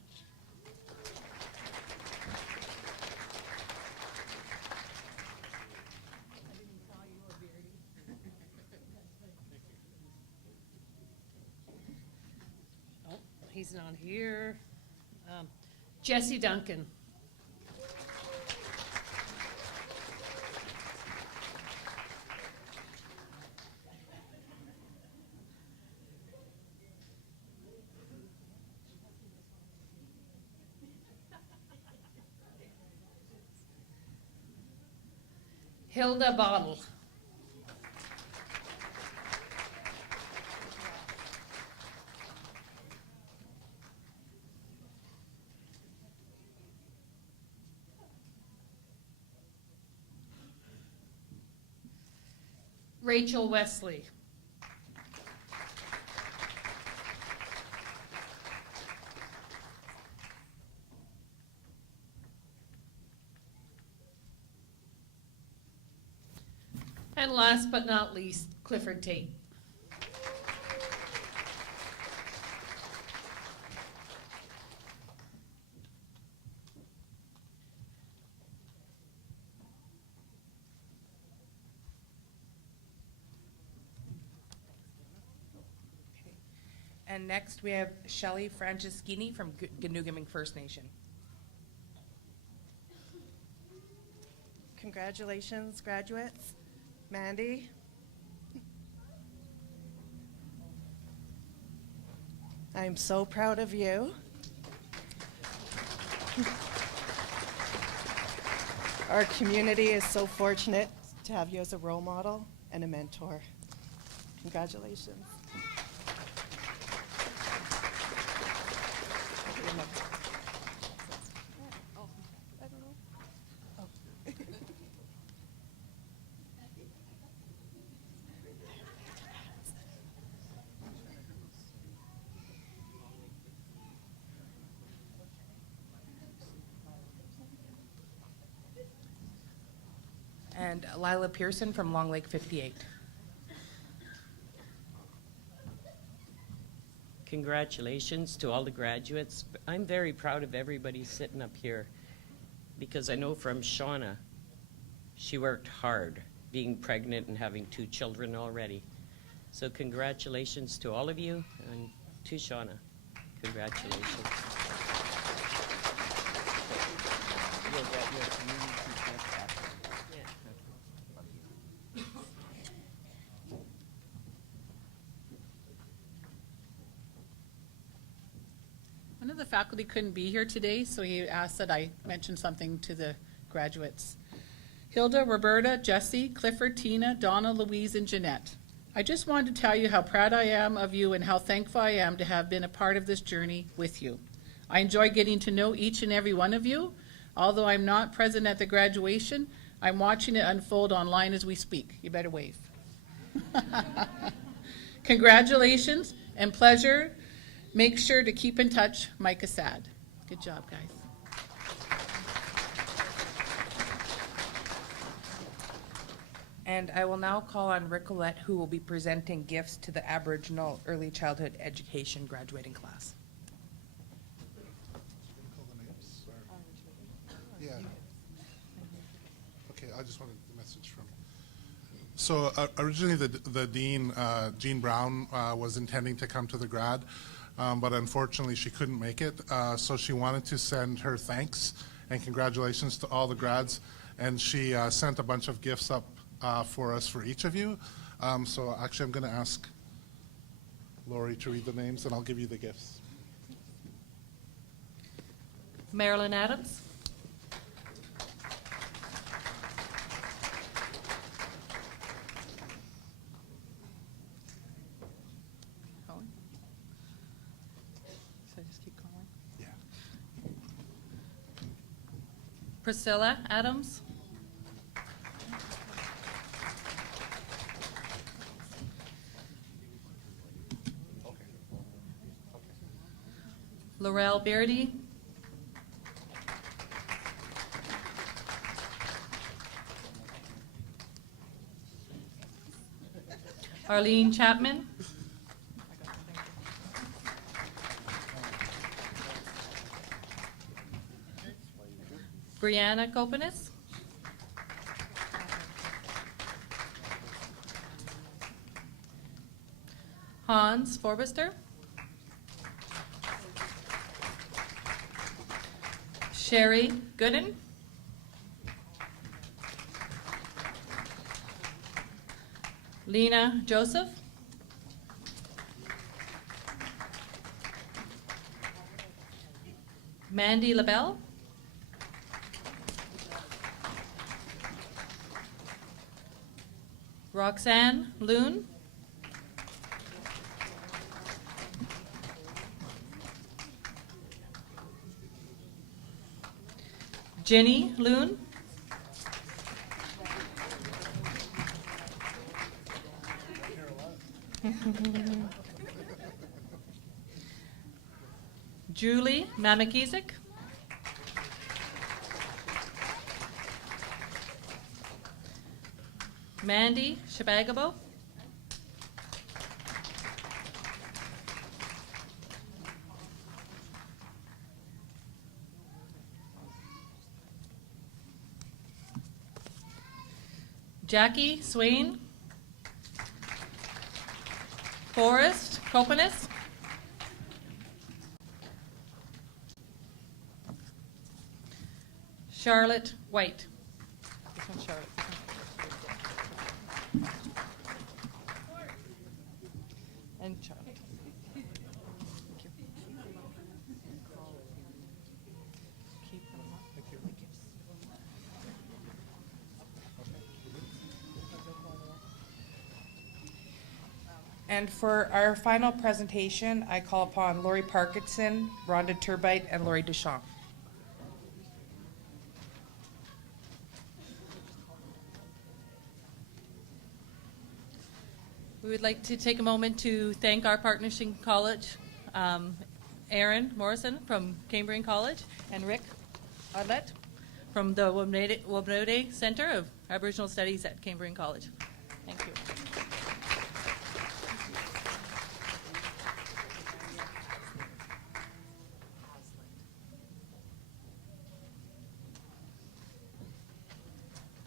Oh, he's not here. Jesse Duncan. Hilda Bottle. Rachel Wesley. And last but not least, Clifford Tate. And next we have Shelley Franceschini from Ganoogaming First Nation. Congratulations, graduates. Mandy. I'm so proud of you. Our community is so fortunate to have you as a role model and a mentor. Congratulations. And Lila Pearson from Long Lake 58. Congratulations to all the graduates. I'm very proud of everybody sitting up here because I know from Shauna, she worked hard being pregnant and having 2 children already. So congratulations to all of you and to Shauna. Congratulations. You'll get your community gift after. One of the faculty couldn't be here today, so he asked that I mention something to the graduates. Hilda, Roberta, Jessie, Clifford, Tina, Donna, Louise, and Jeanette. I just wanted to tell you how proud I am of you and how thankful I am to have been a part of this journey with you. I enjoy getting to know each and every one of you. Although I'm not present at the graduation, I'm watching it unfold online as we speak. You better wave. Congratulations and pleasure. Make sure to keep in touch, Mike Assad. Good job, guys. And I will now call on Ricolette, who will be presenting gifts to the Aboriginal Early Childhood Education graduating class. Yeah. Okay, I just wanted the message from. So originally the dean, Jean Brown, was intending to come to the grad, but unfortunately she couldn't make it. So she wanted to send her thanks and congratulations to all the grads, and she sent a bunch of gifts up for us for each of you. So actually I'm going to ask Lori to read the names, and I'll give you the gifts. Marilyn Adams. Priscilla Adams. Laurel Beardy. Arlene Chapman. Brianna Kopanis. Hans Forbister. Sherry Gooden. Lena Joseph. Mandy LaBelle. Roxanne Loon. Jenny Loon. Julie Mamakizik. Mandy Shabagabo. Jackie Swain. Forrest Kopanis. Charlotte White. This one's Charlotte. And Charlotte. And for our final presentation, I call upon Lori Parkinson, Rhonda Turbite, and Lori Deschamps. We would like to take a moment to thank our partners in college, Aaron Morrison from Cambrian College and Rick Odlett from the Wabnode Center of Aboriginal Studies at Cambrian College. Thank you.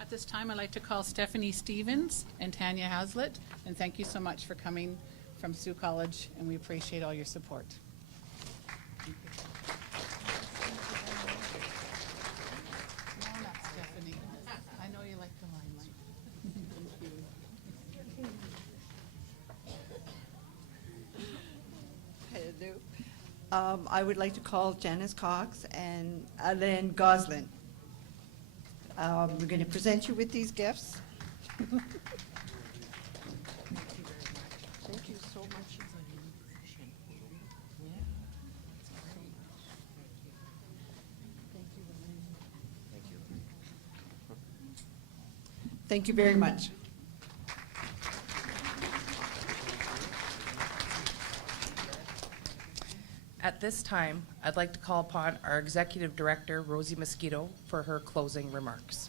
At this time, I'd like to call Stephanie Stevens and Tanya Hazlitt, and thank you so much for coming from Sioux College, and we appreciate all your support. Come on up, Stephanie. I know you like the limelight. Hello. I would like to call Janice Cox and Alain Goslin. We're going to present you with these gifts. Thank you so much. Thank you very much. At this time, I'd like to call upon our Executive Director, Rosie Mosquito, for her closing remarks.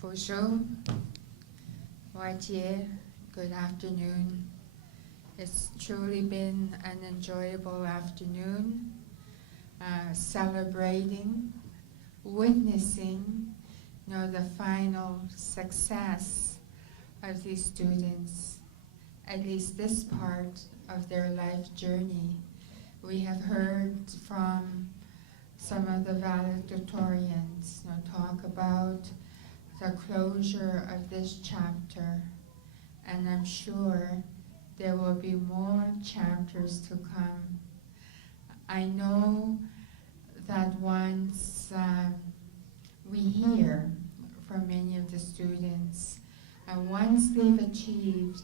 Bonjour, Waitier, good afternoon. It's truly been an enjoyable afternoon, celebrating, witnessing, the final success of these students, at least this part of their life journey. We have heard from some of the valedictorians talk about the closure of this chapter, and I'm sure there will be more chapters to come. I know that once we hear from many of the students, and once they've achieved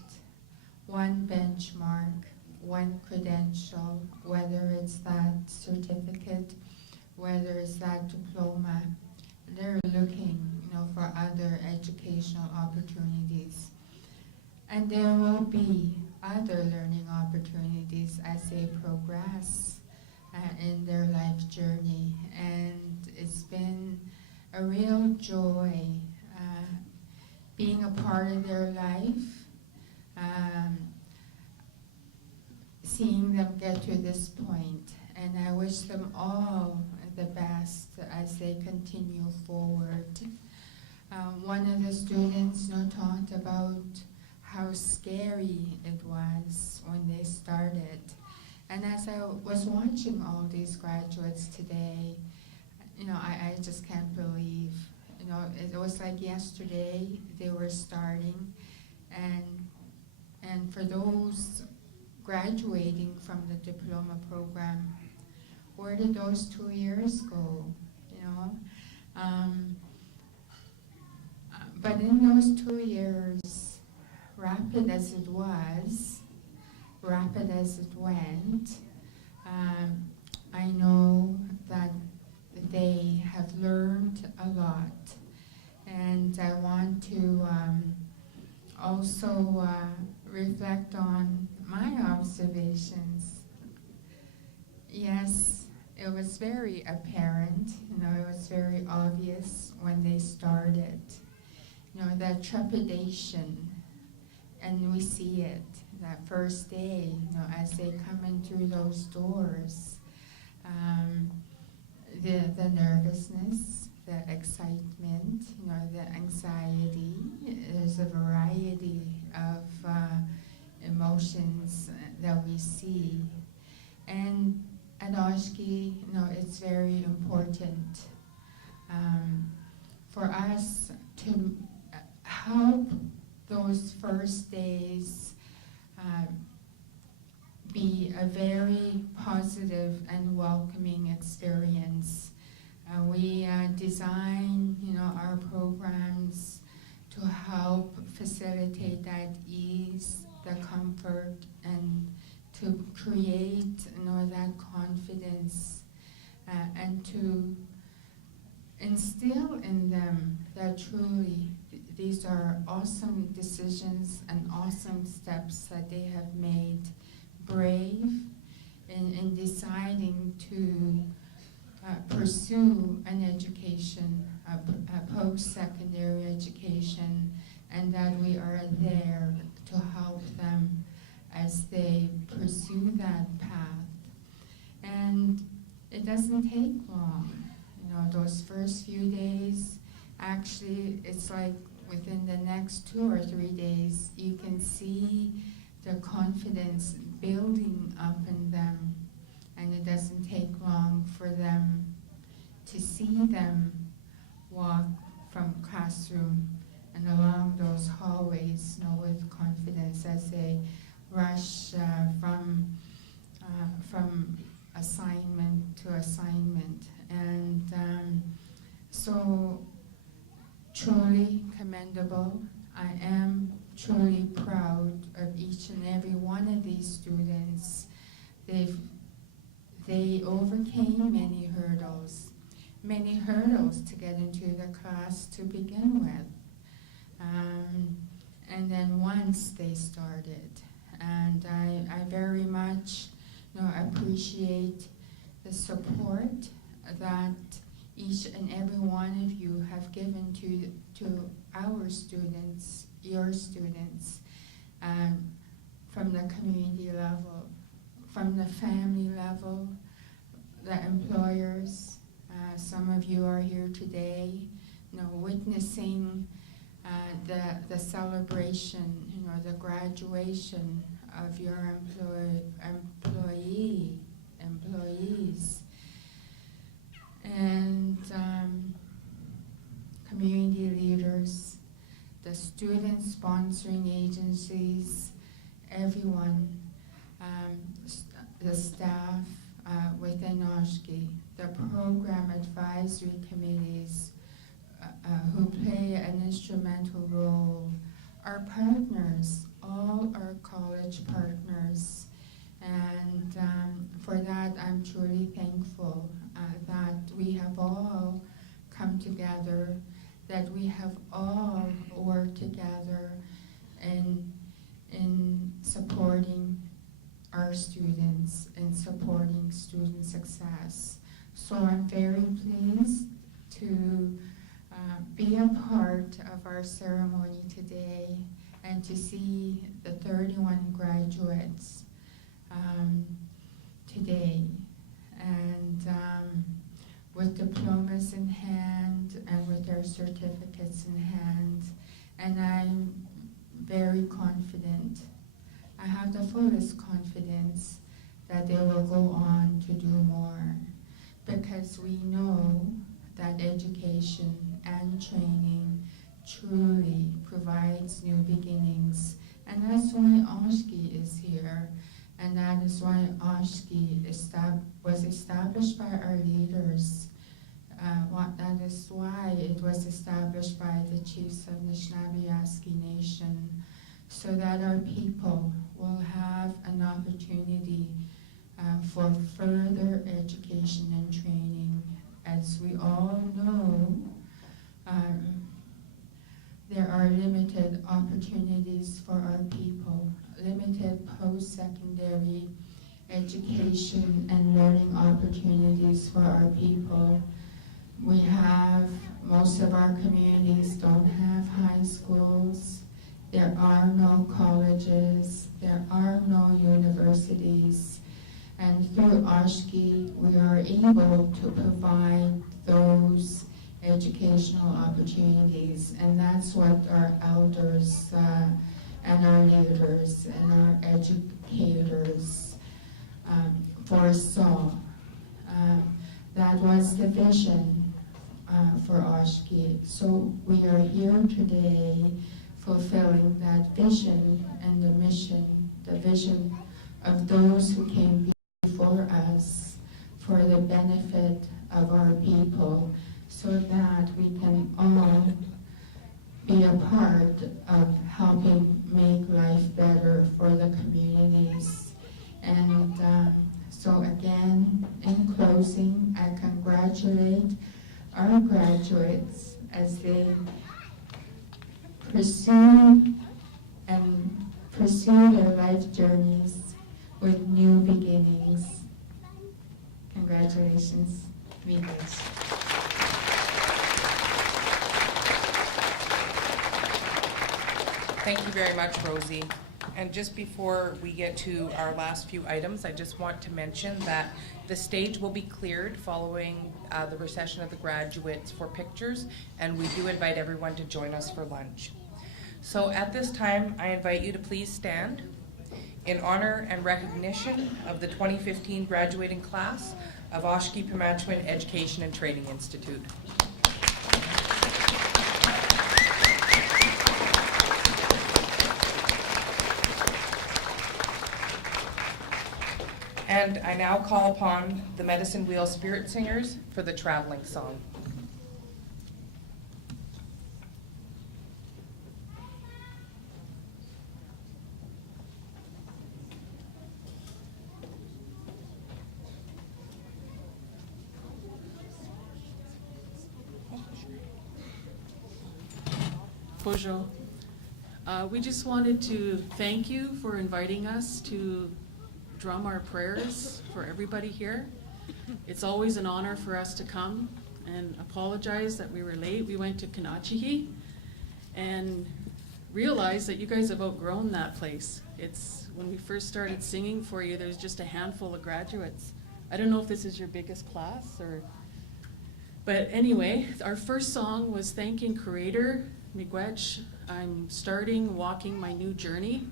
one benchmark, one credential, whether it's that certificate, whether it's that diploma, they're looking, for other educational opportunities. And there will be other learning opportunities as they progress in their life journey. And it's been a real joy being a part of their life, seeing them get to this point. And I wish them all the best as they continue forward. One of the students talked about how scary it was when they started. And as I was watching all these graduates today, I just can't believe, it was like yesterday they were starting, and for those graduating from the diploma program, where did those 2 years go, But in those 2 years, rapid as it was, rapid as it went, I know that they have learned a lot. And I want to also reflect on my observations. Yes, it was very apparent, it was very obvious when they started, that trepidation, and we see it that first day, as they come in through those doors, the nervousness, the excitement, the anxiety. There's a variety of emotions Oshki, it's very important for us to help those first days be a very positive and welcoming experience. We design, our programs to help facilitate that ease, the comfort, and to create, that confidence, and to instill in them that truly these are awesome decisions and awesome steps that they have made, brave in deciding to pursue an education, a post-secondary education, and that we are there to help them as they pursue that path. And it doesn't take long. Those first few days, actually, it's like within the next 2 or 3 days, you can see the confidence building up in them, and it doesn't take long for them to see them walk from classroom and along those hallways, with confidence as they rush from assignment to assignment. And so truly commendable. I am truly proud of each and every one of these students. They overcame many hurdles to get into the class to begin with. And then once they started, and I very much appreciate the support that each and every one of you have given to our students, your students, from the community level, from the family level, the employers. Some of you are here today, witnessing the celebration, the graduation of your employees, and community leaders, the student sponsoring agencies, everyone, the staff within Oshki, the program advisory committees who play an instrumental role, our partners, all our college partners, and for that I'm truly thankful that we have all come together, that we have all worked together in supporting our students and supporting student success. So I'm very pleased to be a part of our ceremony today and to see the 31 graduates today, and with diplomas in hand and with their certificates in hand. And I'm very confident, I have the fullest confidence that they will go on to do more, because we know that education and training truly provides new beginnings. And that's why Oshki is here. And that is why Oshki was established by our leaders. That is why it was established by the chiefs of Anishinaabe Nation, so that our people will have an opportunity for further education and training. As we all know, there are limited opportunities for our people, limited post-secondary education and learning opportunities for our people. Most of our communities don't have high schools. There are no colleges. There are no universities. And through Oshki, we are able to provide those educational opportunities. And that's what our elders and our leaders and our educators foresaw That was the vision for Oshki. So we are here today fulfilling that vision and the mission, the vision of those who came before us for the benefit of our people, so that we can all be a part of helping make life better for the communities. And so again, in closing, I congratulate our graduates as they pursue their life journeys with new beginnings. Congratulations. Vidas. Thank you very much, Rosie. And just before we get to our last few items, I just want to mention that the stage will be cleared following the recession of the graduates for pictures, and we do invite everyone to join us for lunch. So at this time, I invite you to please stand in honor and recognition of the 2015 graduating class of Oshki-Pimache-O-Win Education and Training Institute. And I now call upon the Medicine Wheel Spirit Singers for the traveling song. Bonjour. We just wanted to thank you for inviting us to drum our prayers for everybody here. It's always an honor for us to come, and apologize that we were late. We went to Kanachihi and realized that you guys have outgrown that place. It's when we first started singing for you, there's just a handful of graduates. I don't know if this is your biggest class but anyway, our first song was thanking Creator Miigwech. I'm starting walking my new journey,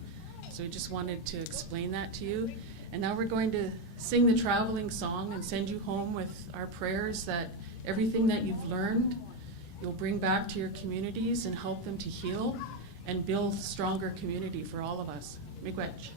so we just wanted to explain that to you. And now we're going to sing the traveling song and send you home with our prayers that everything that you've learned, you'll bring back to your communities and help them to heal and build stronger community for all of us. Miigwech.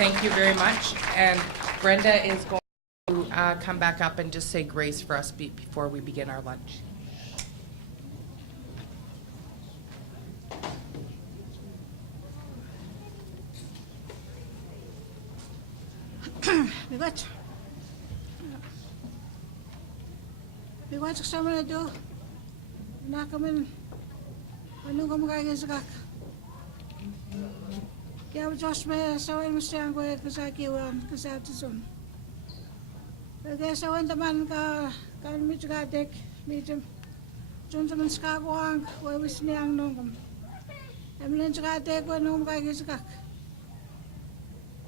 Thank you very much. And Brenda is going to come back up and just say grace for us before we begin our lunch. Miigwech. Miigwech kasama na do. Nakaman. Ano ka magagay sa kak? Kaya Diyos may sawan mo siyang kuya kasakiwan kasatison. Kaya sawan taman ka medyo gatik medyo Juntaman skakuang wawis niyang nungam. Emlen skate ko nungam kagiskak.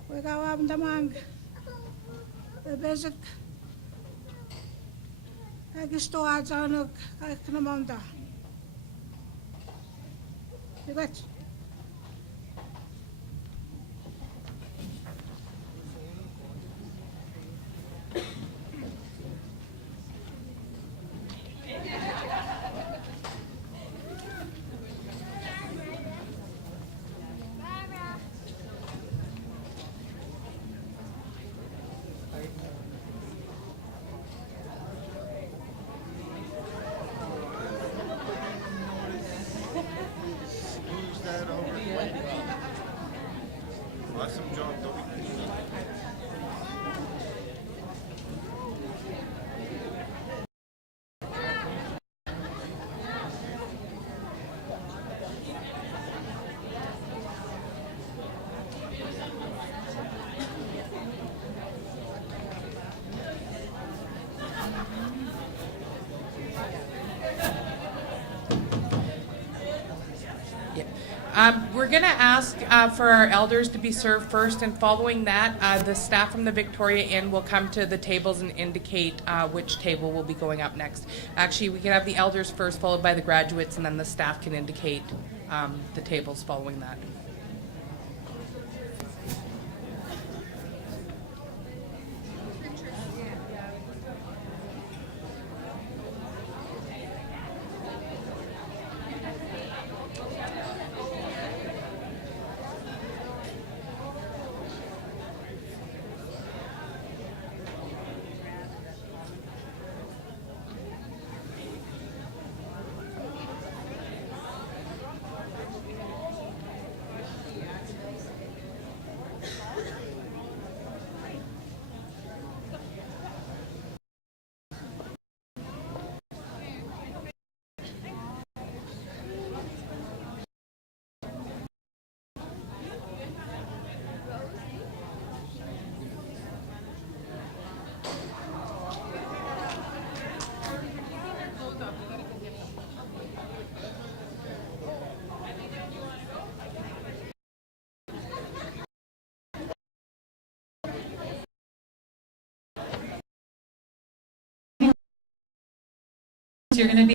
Kawam tamang. Basic kagisto ajanok kaknamanta. Dibat. Awesome job, Toby. We're going to ask for our elders to be served first, and following that, the staff from the Victoria Inn will come to the tables and indicate which table will be going up next. Actually, we can have the elders first, followed by the graduates, and then the staff can indicate the tables following that. You're going to be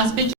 last picture.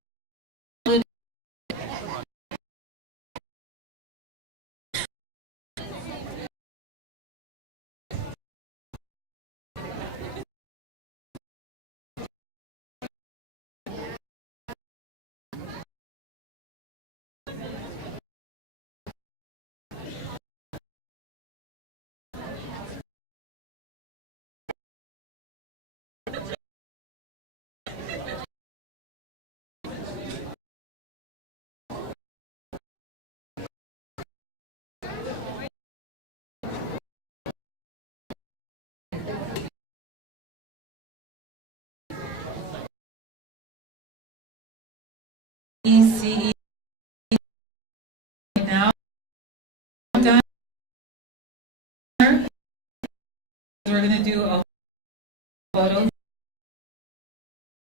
ECE now done. We're going to do a photo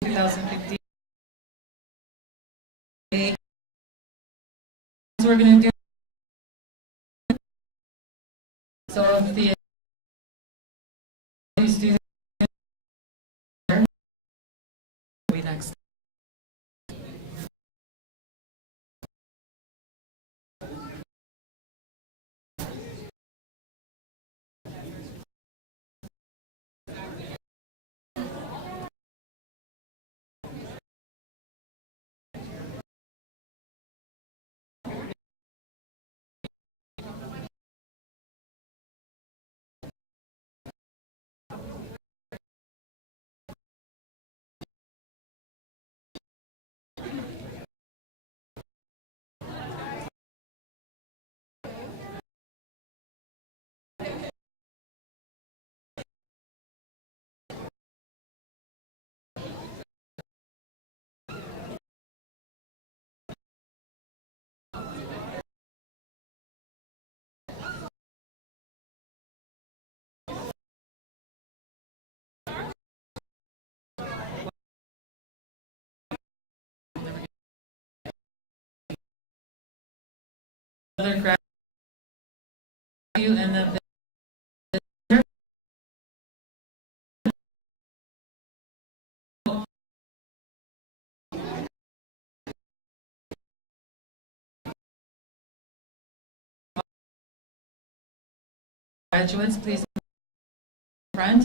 2015. We're going to do so if the students we next. Other grad and the graduates, please front.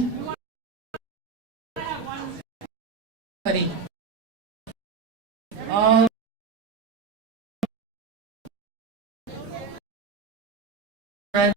Buddy. All grad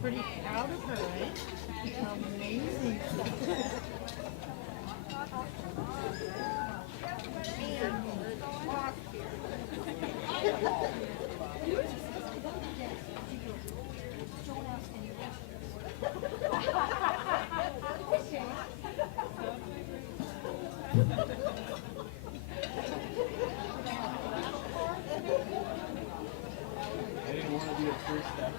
Pretty proud of her, right? Amazing stuff. I didn't want to be a first step.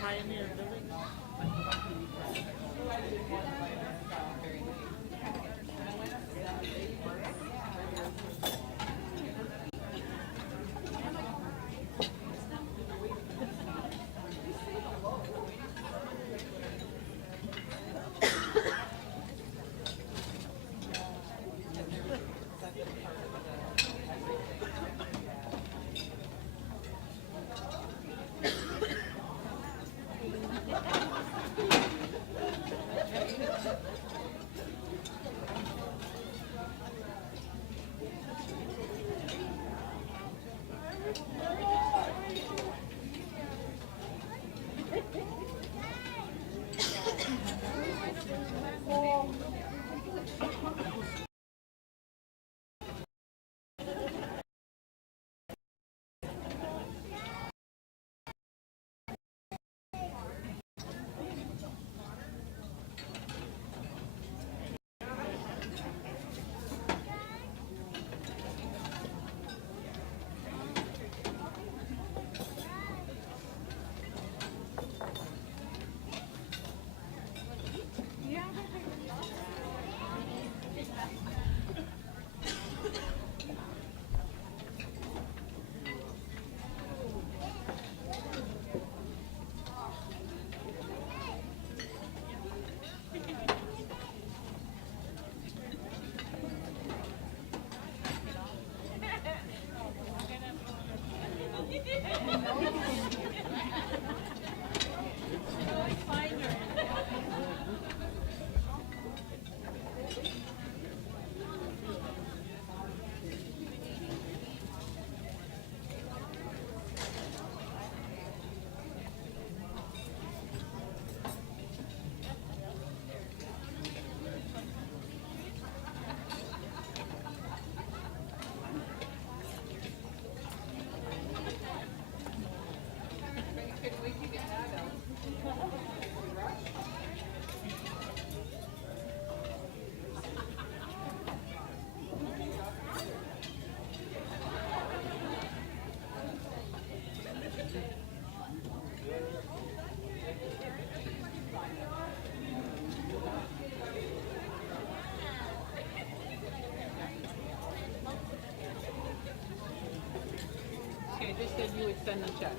Pioneer Village. Okay, just said you would send the check.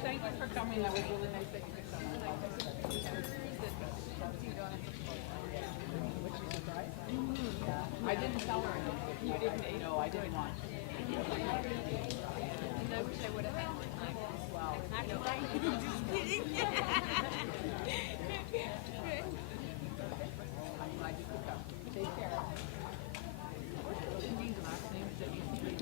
Thank you for coming. That was really nice that you could come. I didn't tell her. You didn't? No, I did not. I wish I would have had more time. Wow. Just kidding. I'm glad you could come. Take care. These last names that you see.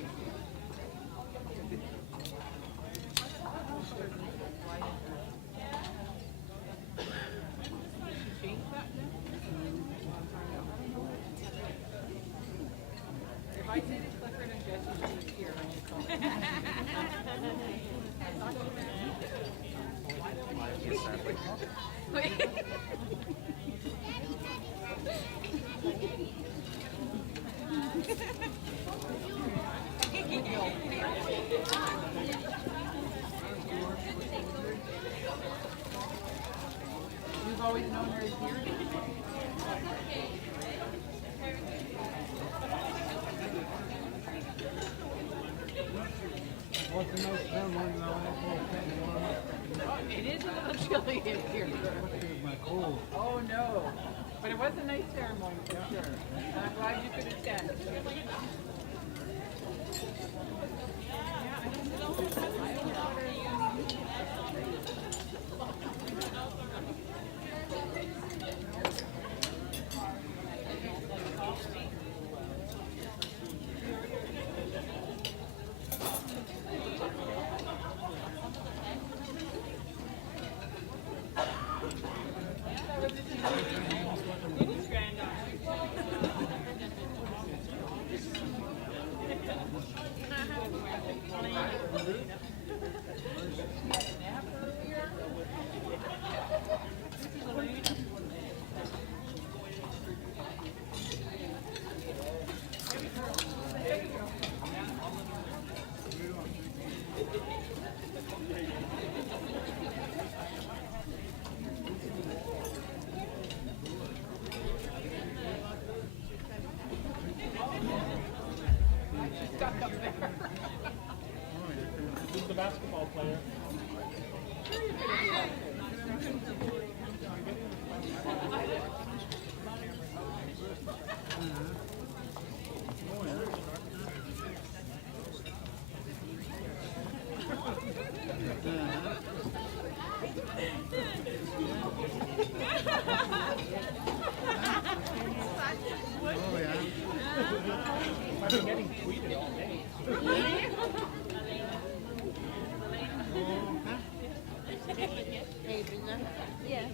If I say to Clifford and Jesse, she's here when you come. You've always known her as here? What's the most ceremony now? It is a little chilly in here. My cold. Oh, no. But it was a nice ceremony, for sure. And I'm glad you could attend. Who's the basketball player? I've been getting tweeted all day. Yes.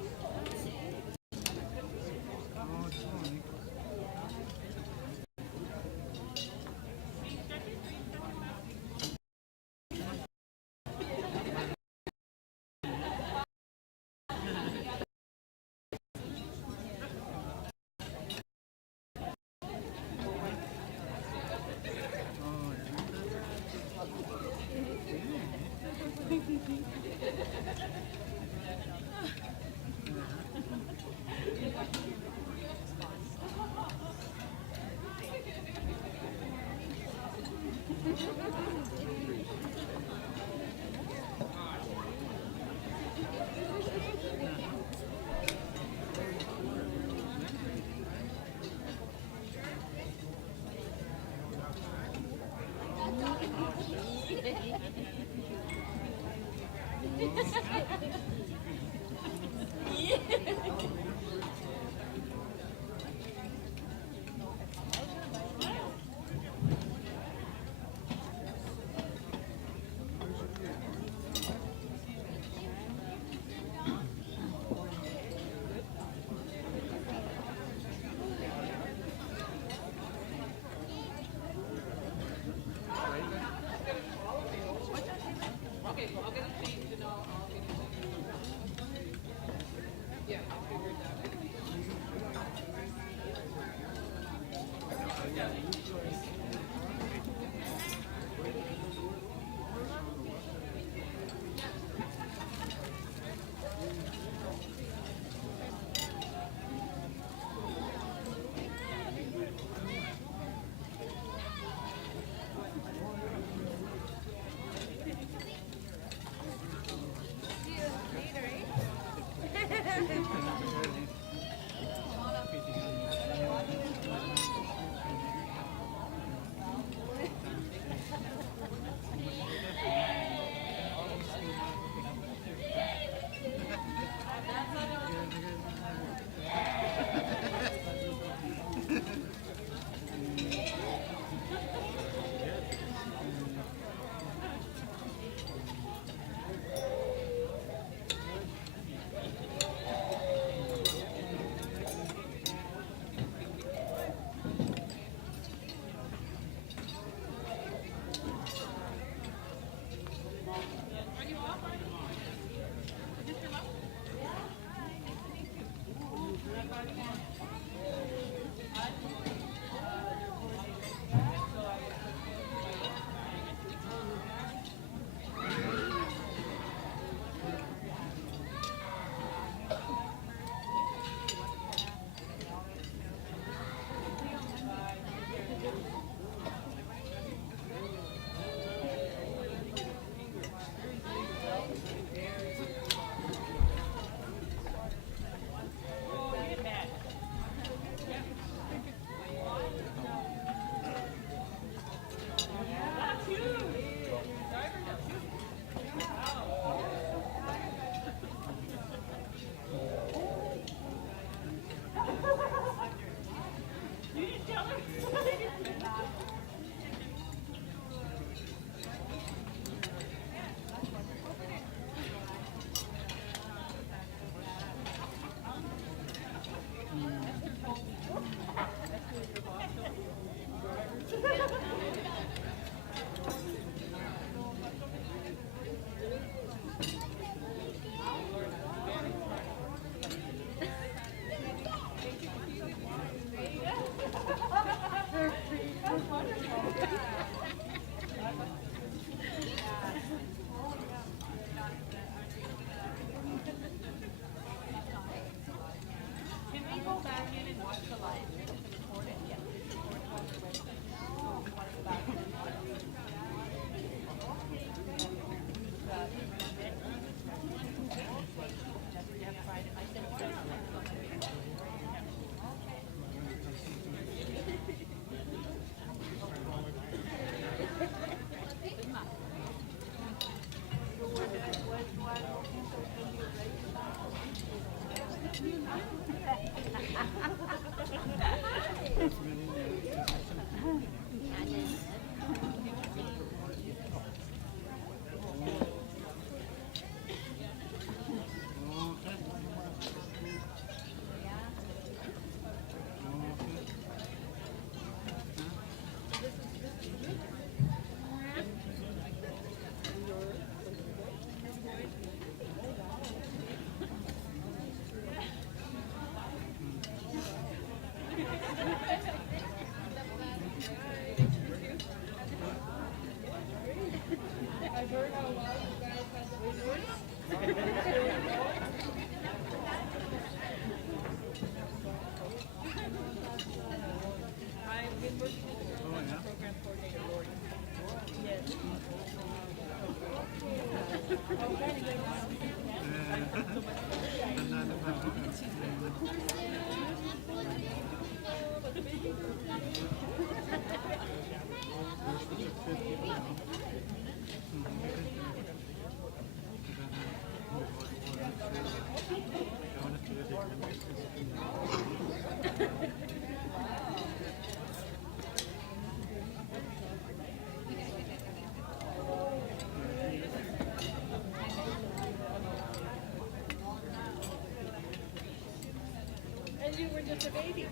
And you were just a baby.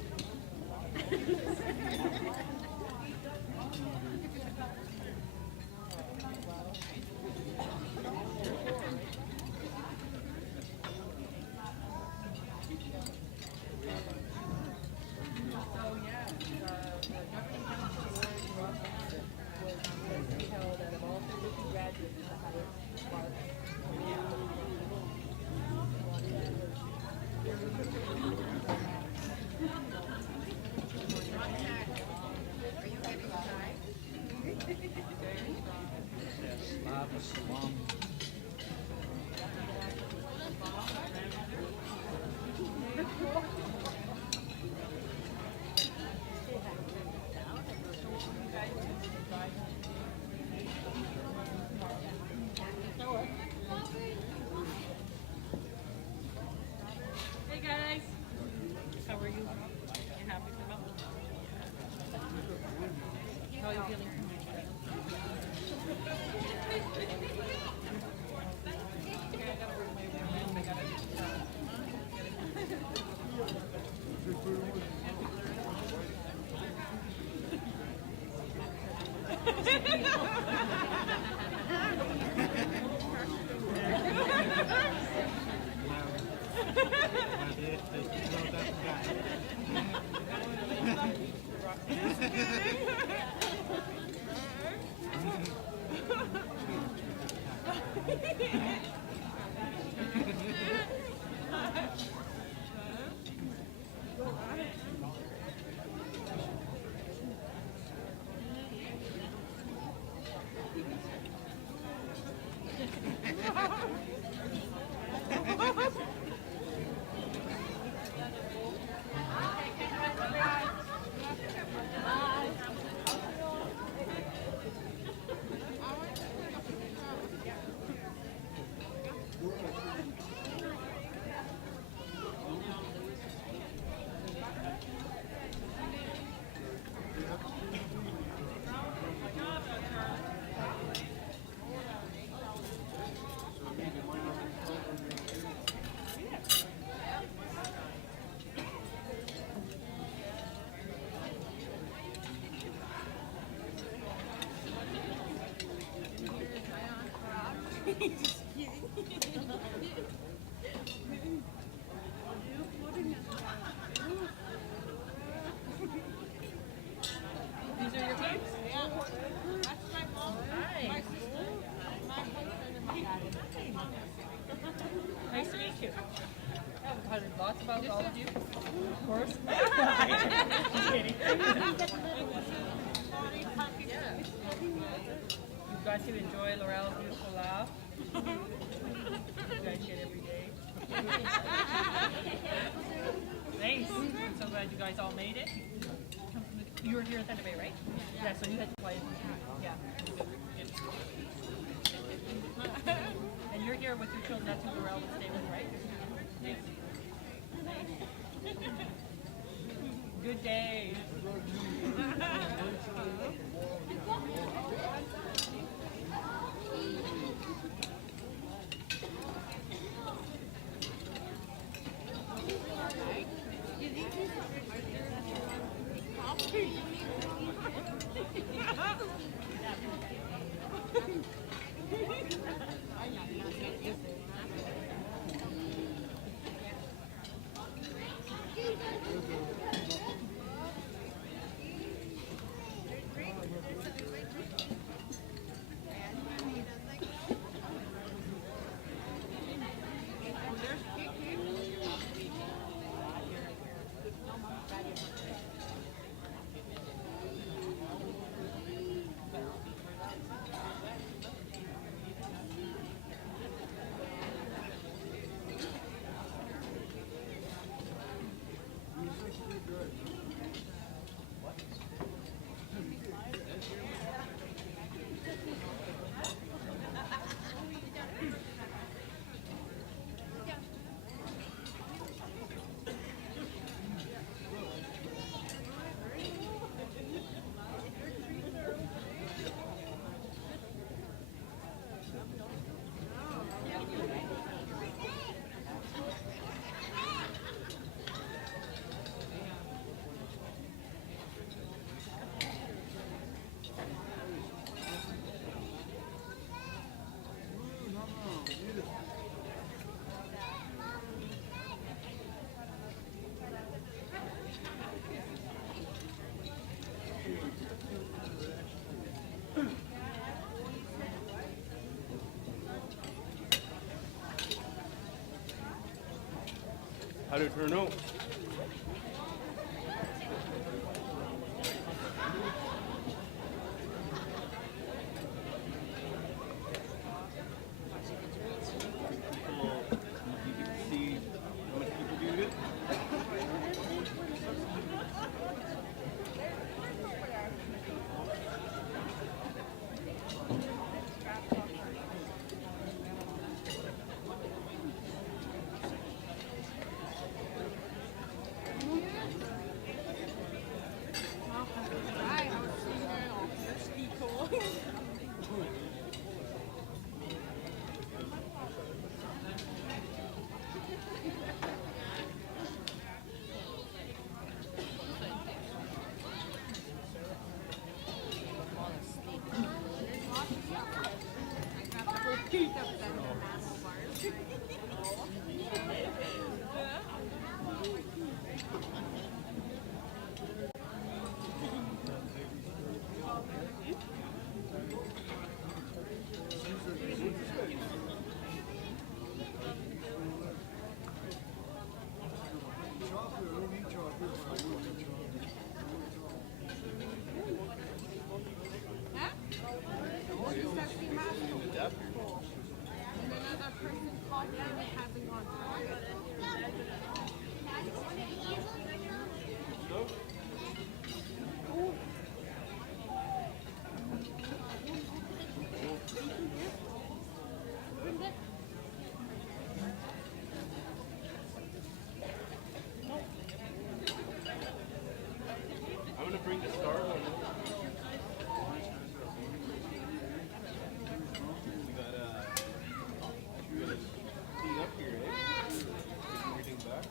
Hey guys, how are you? You happy to come? How are you feeling? These are your kids? Hi. Nice to meet you. I've heard lots about all of you. Of course. Just kidding. You got to enjoy Laurel's beautiful laugh. You guys get every day. Thanks. I'm so glad you guys all made it. You were here at Thunder Bay, right? Yeah, so you had to play. Yeah. And you're here with your children. That's who Laurel would stay with, right? Thanks. Good day. How did it turn out? I'm gonna bring the star one. We gotta clean up here, eh? Taking everything back.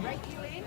Right, Elaine?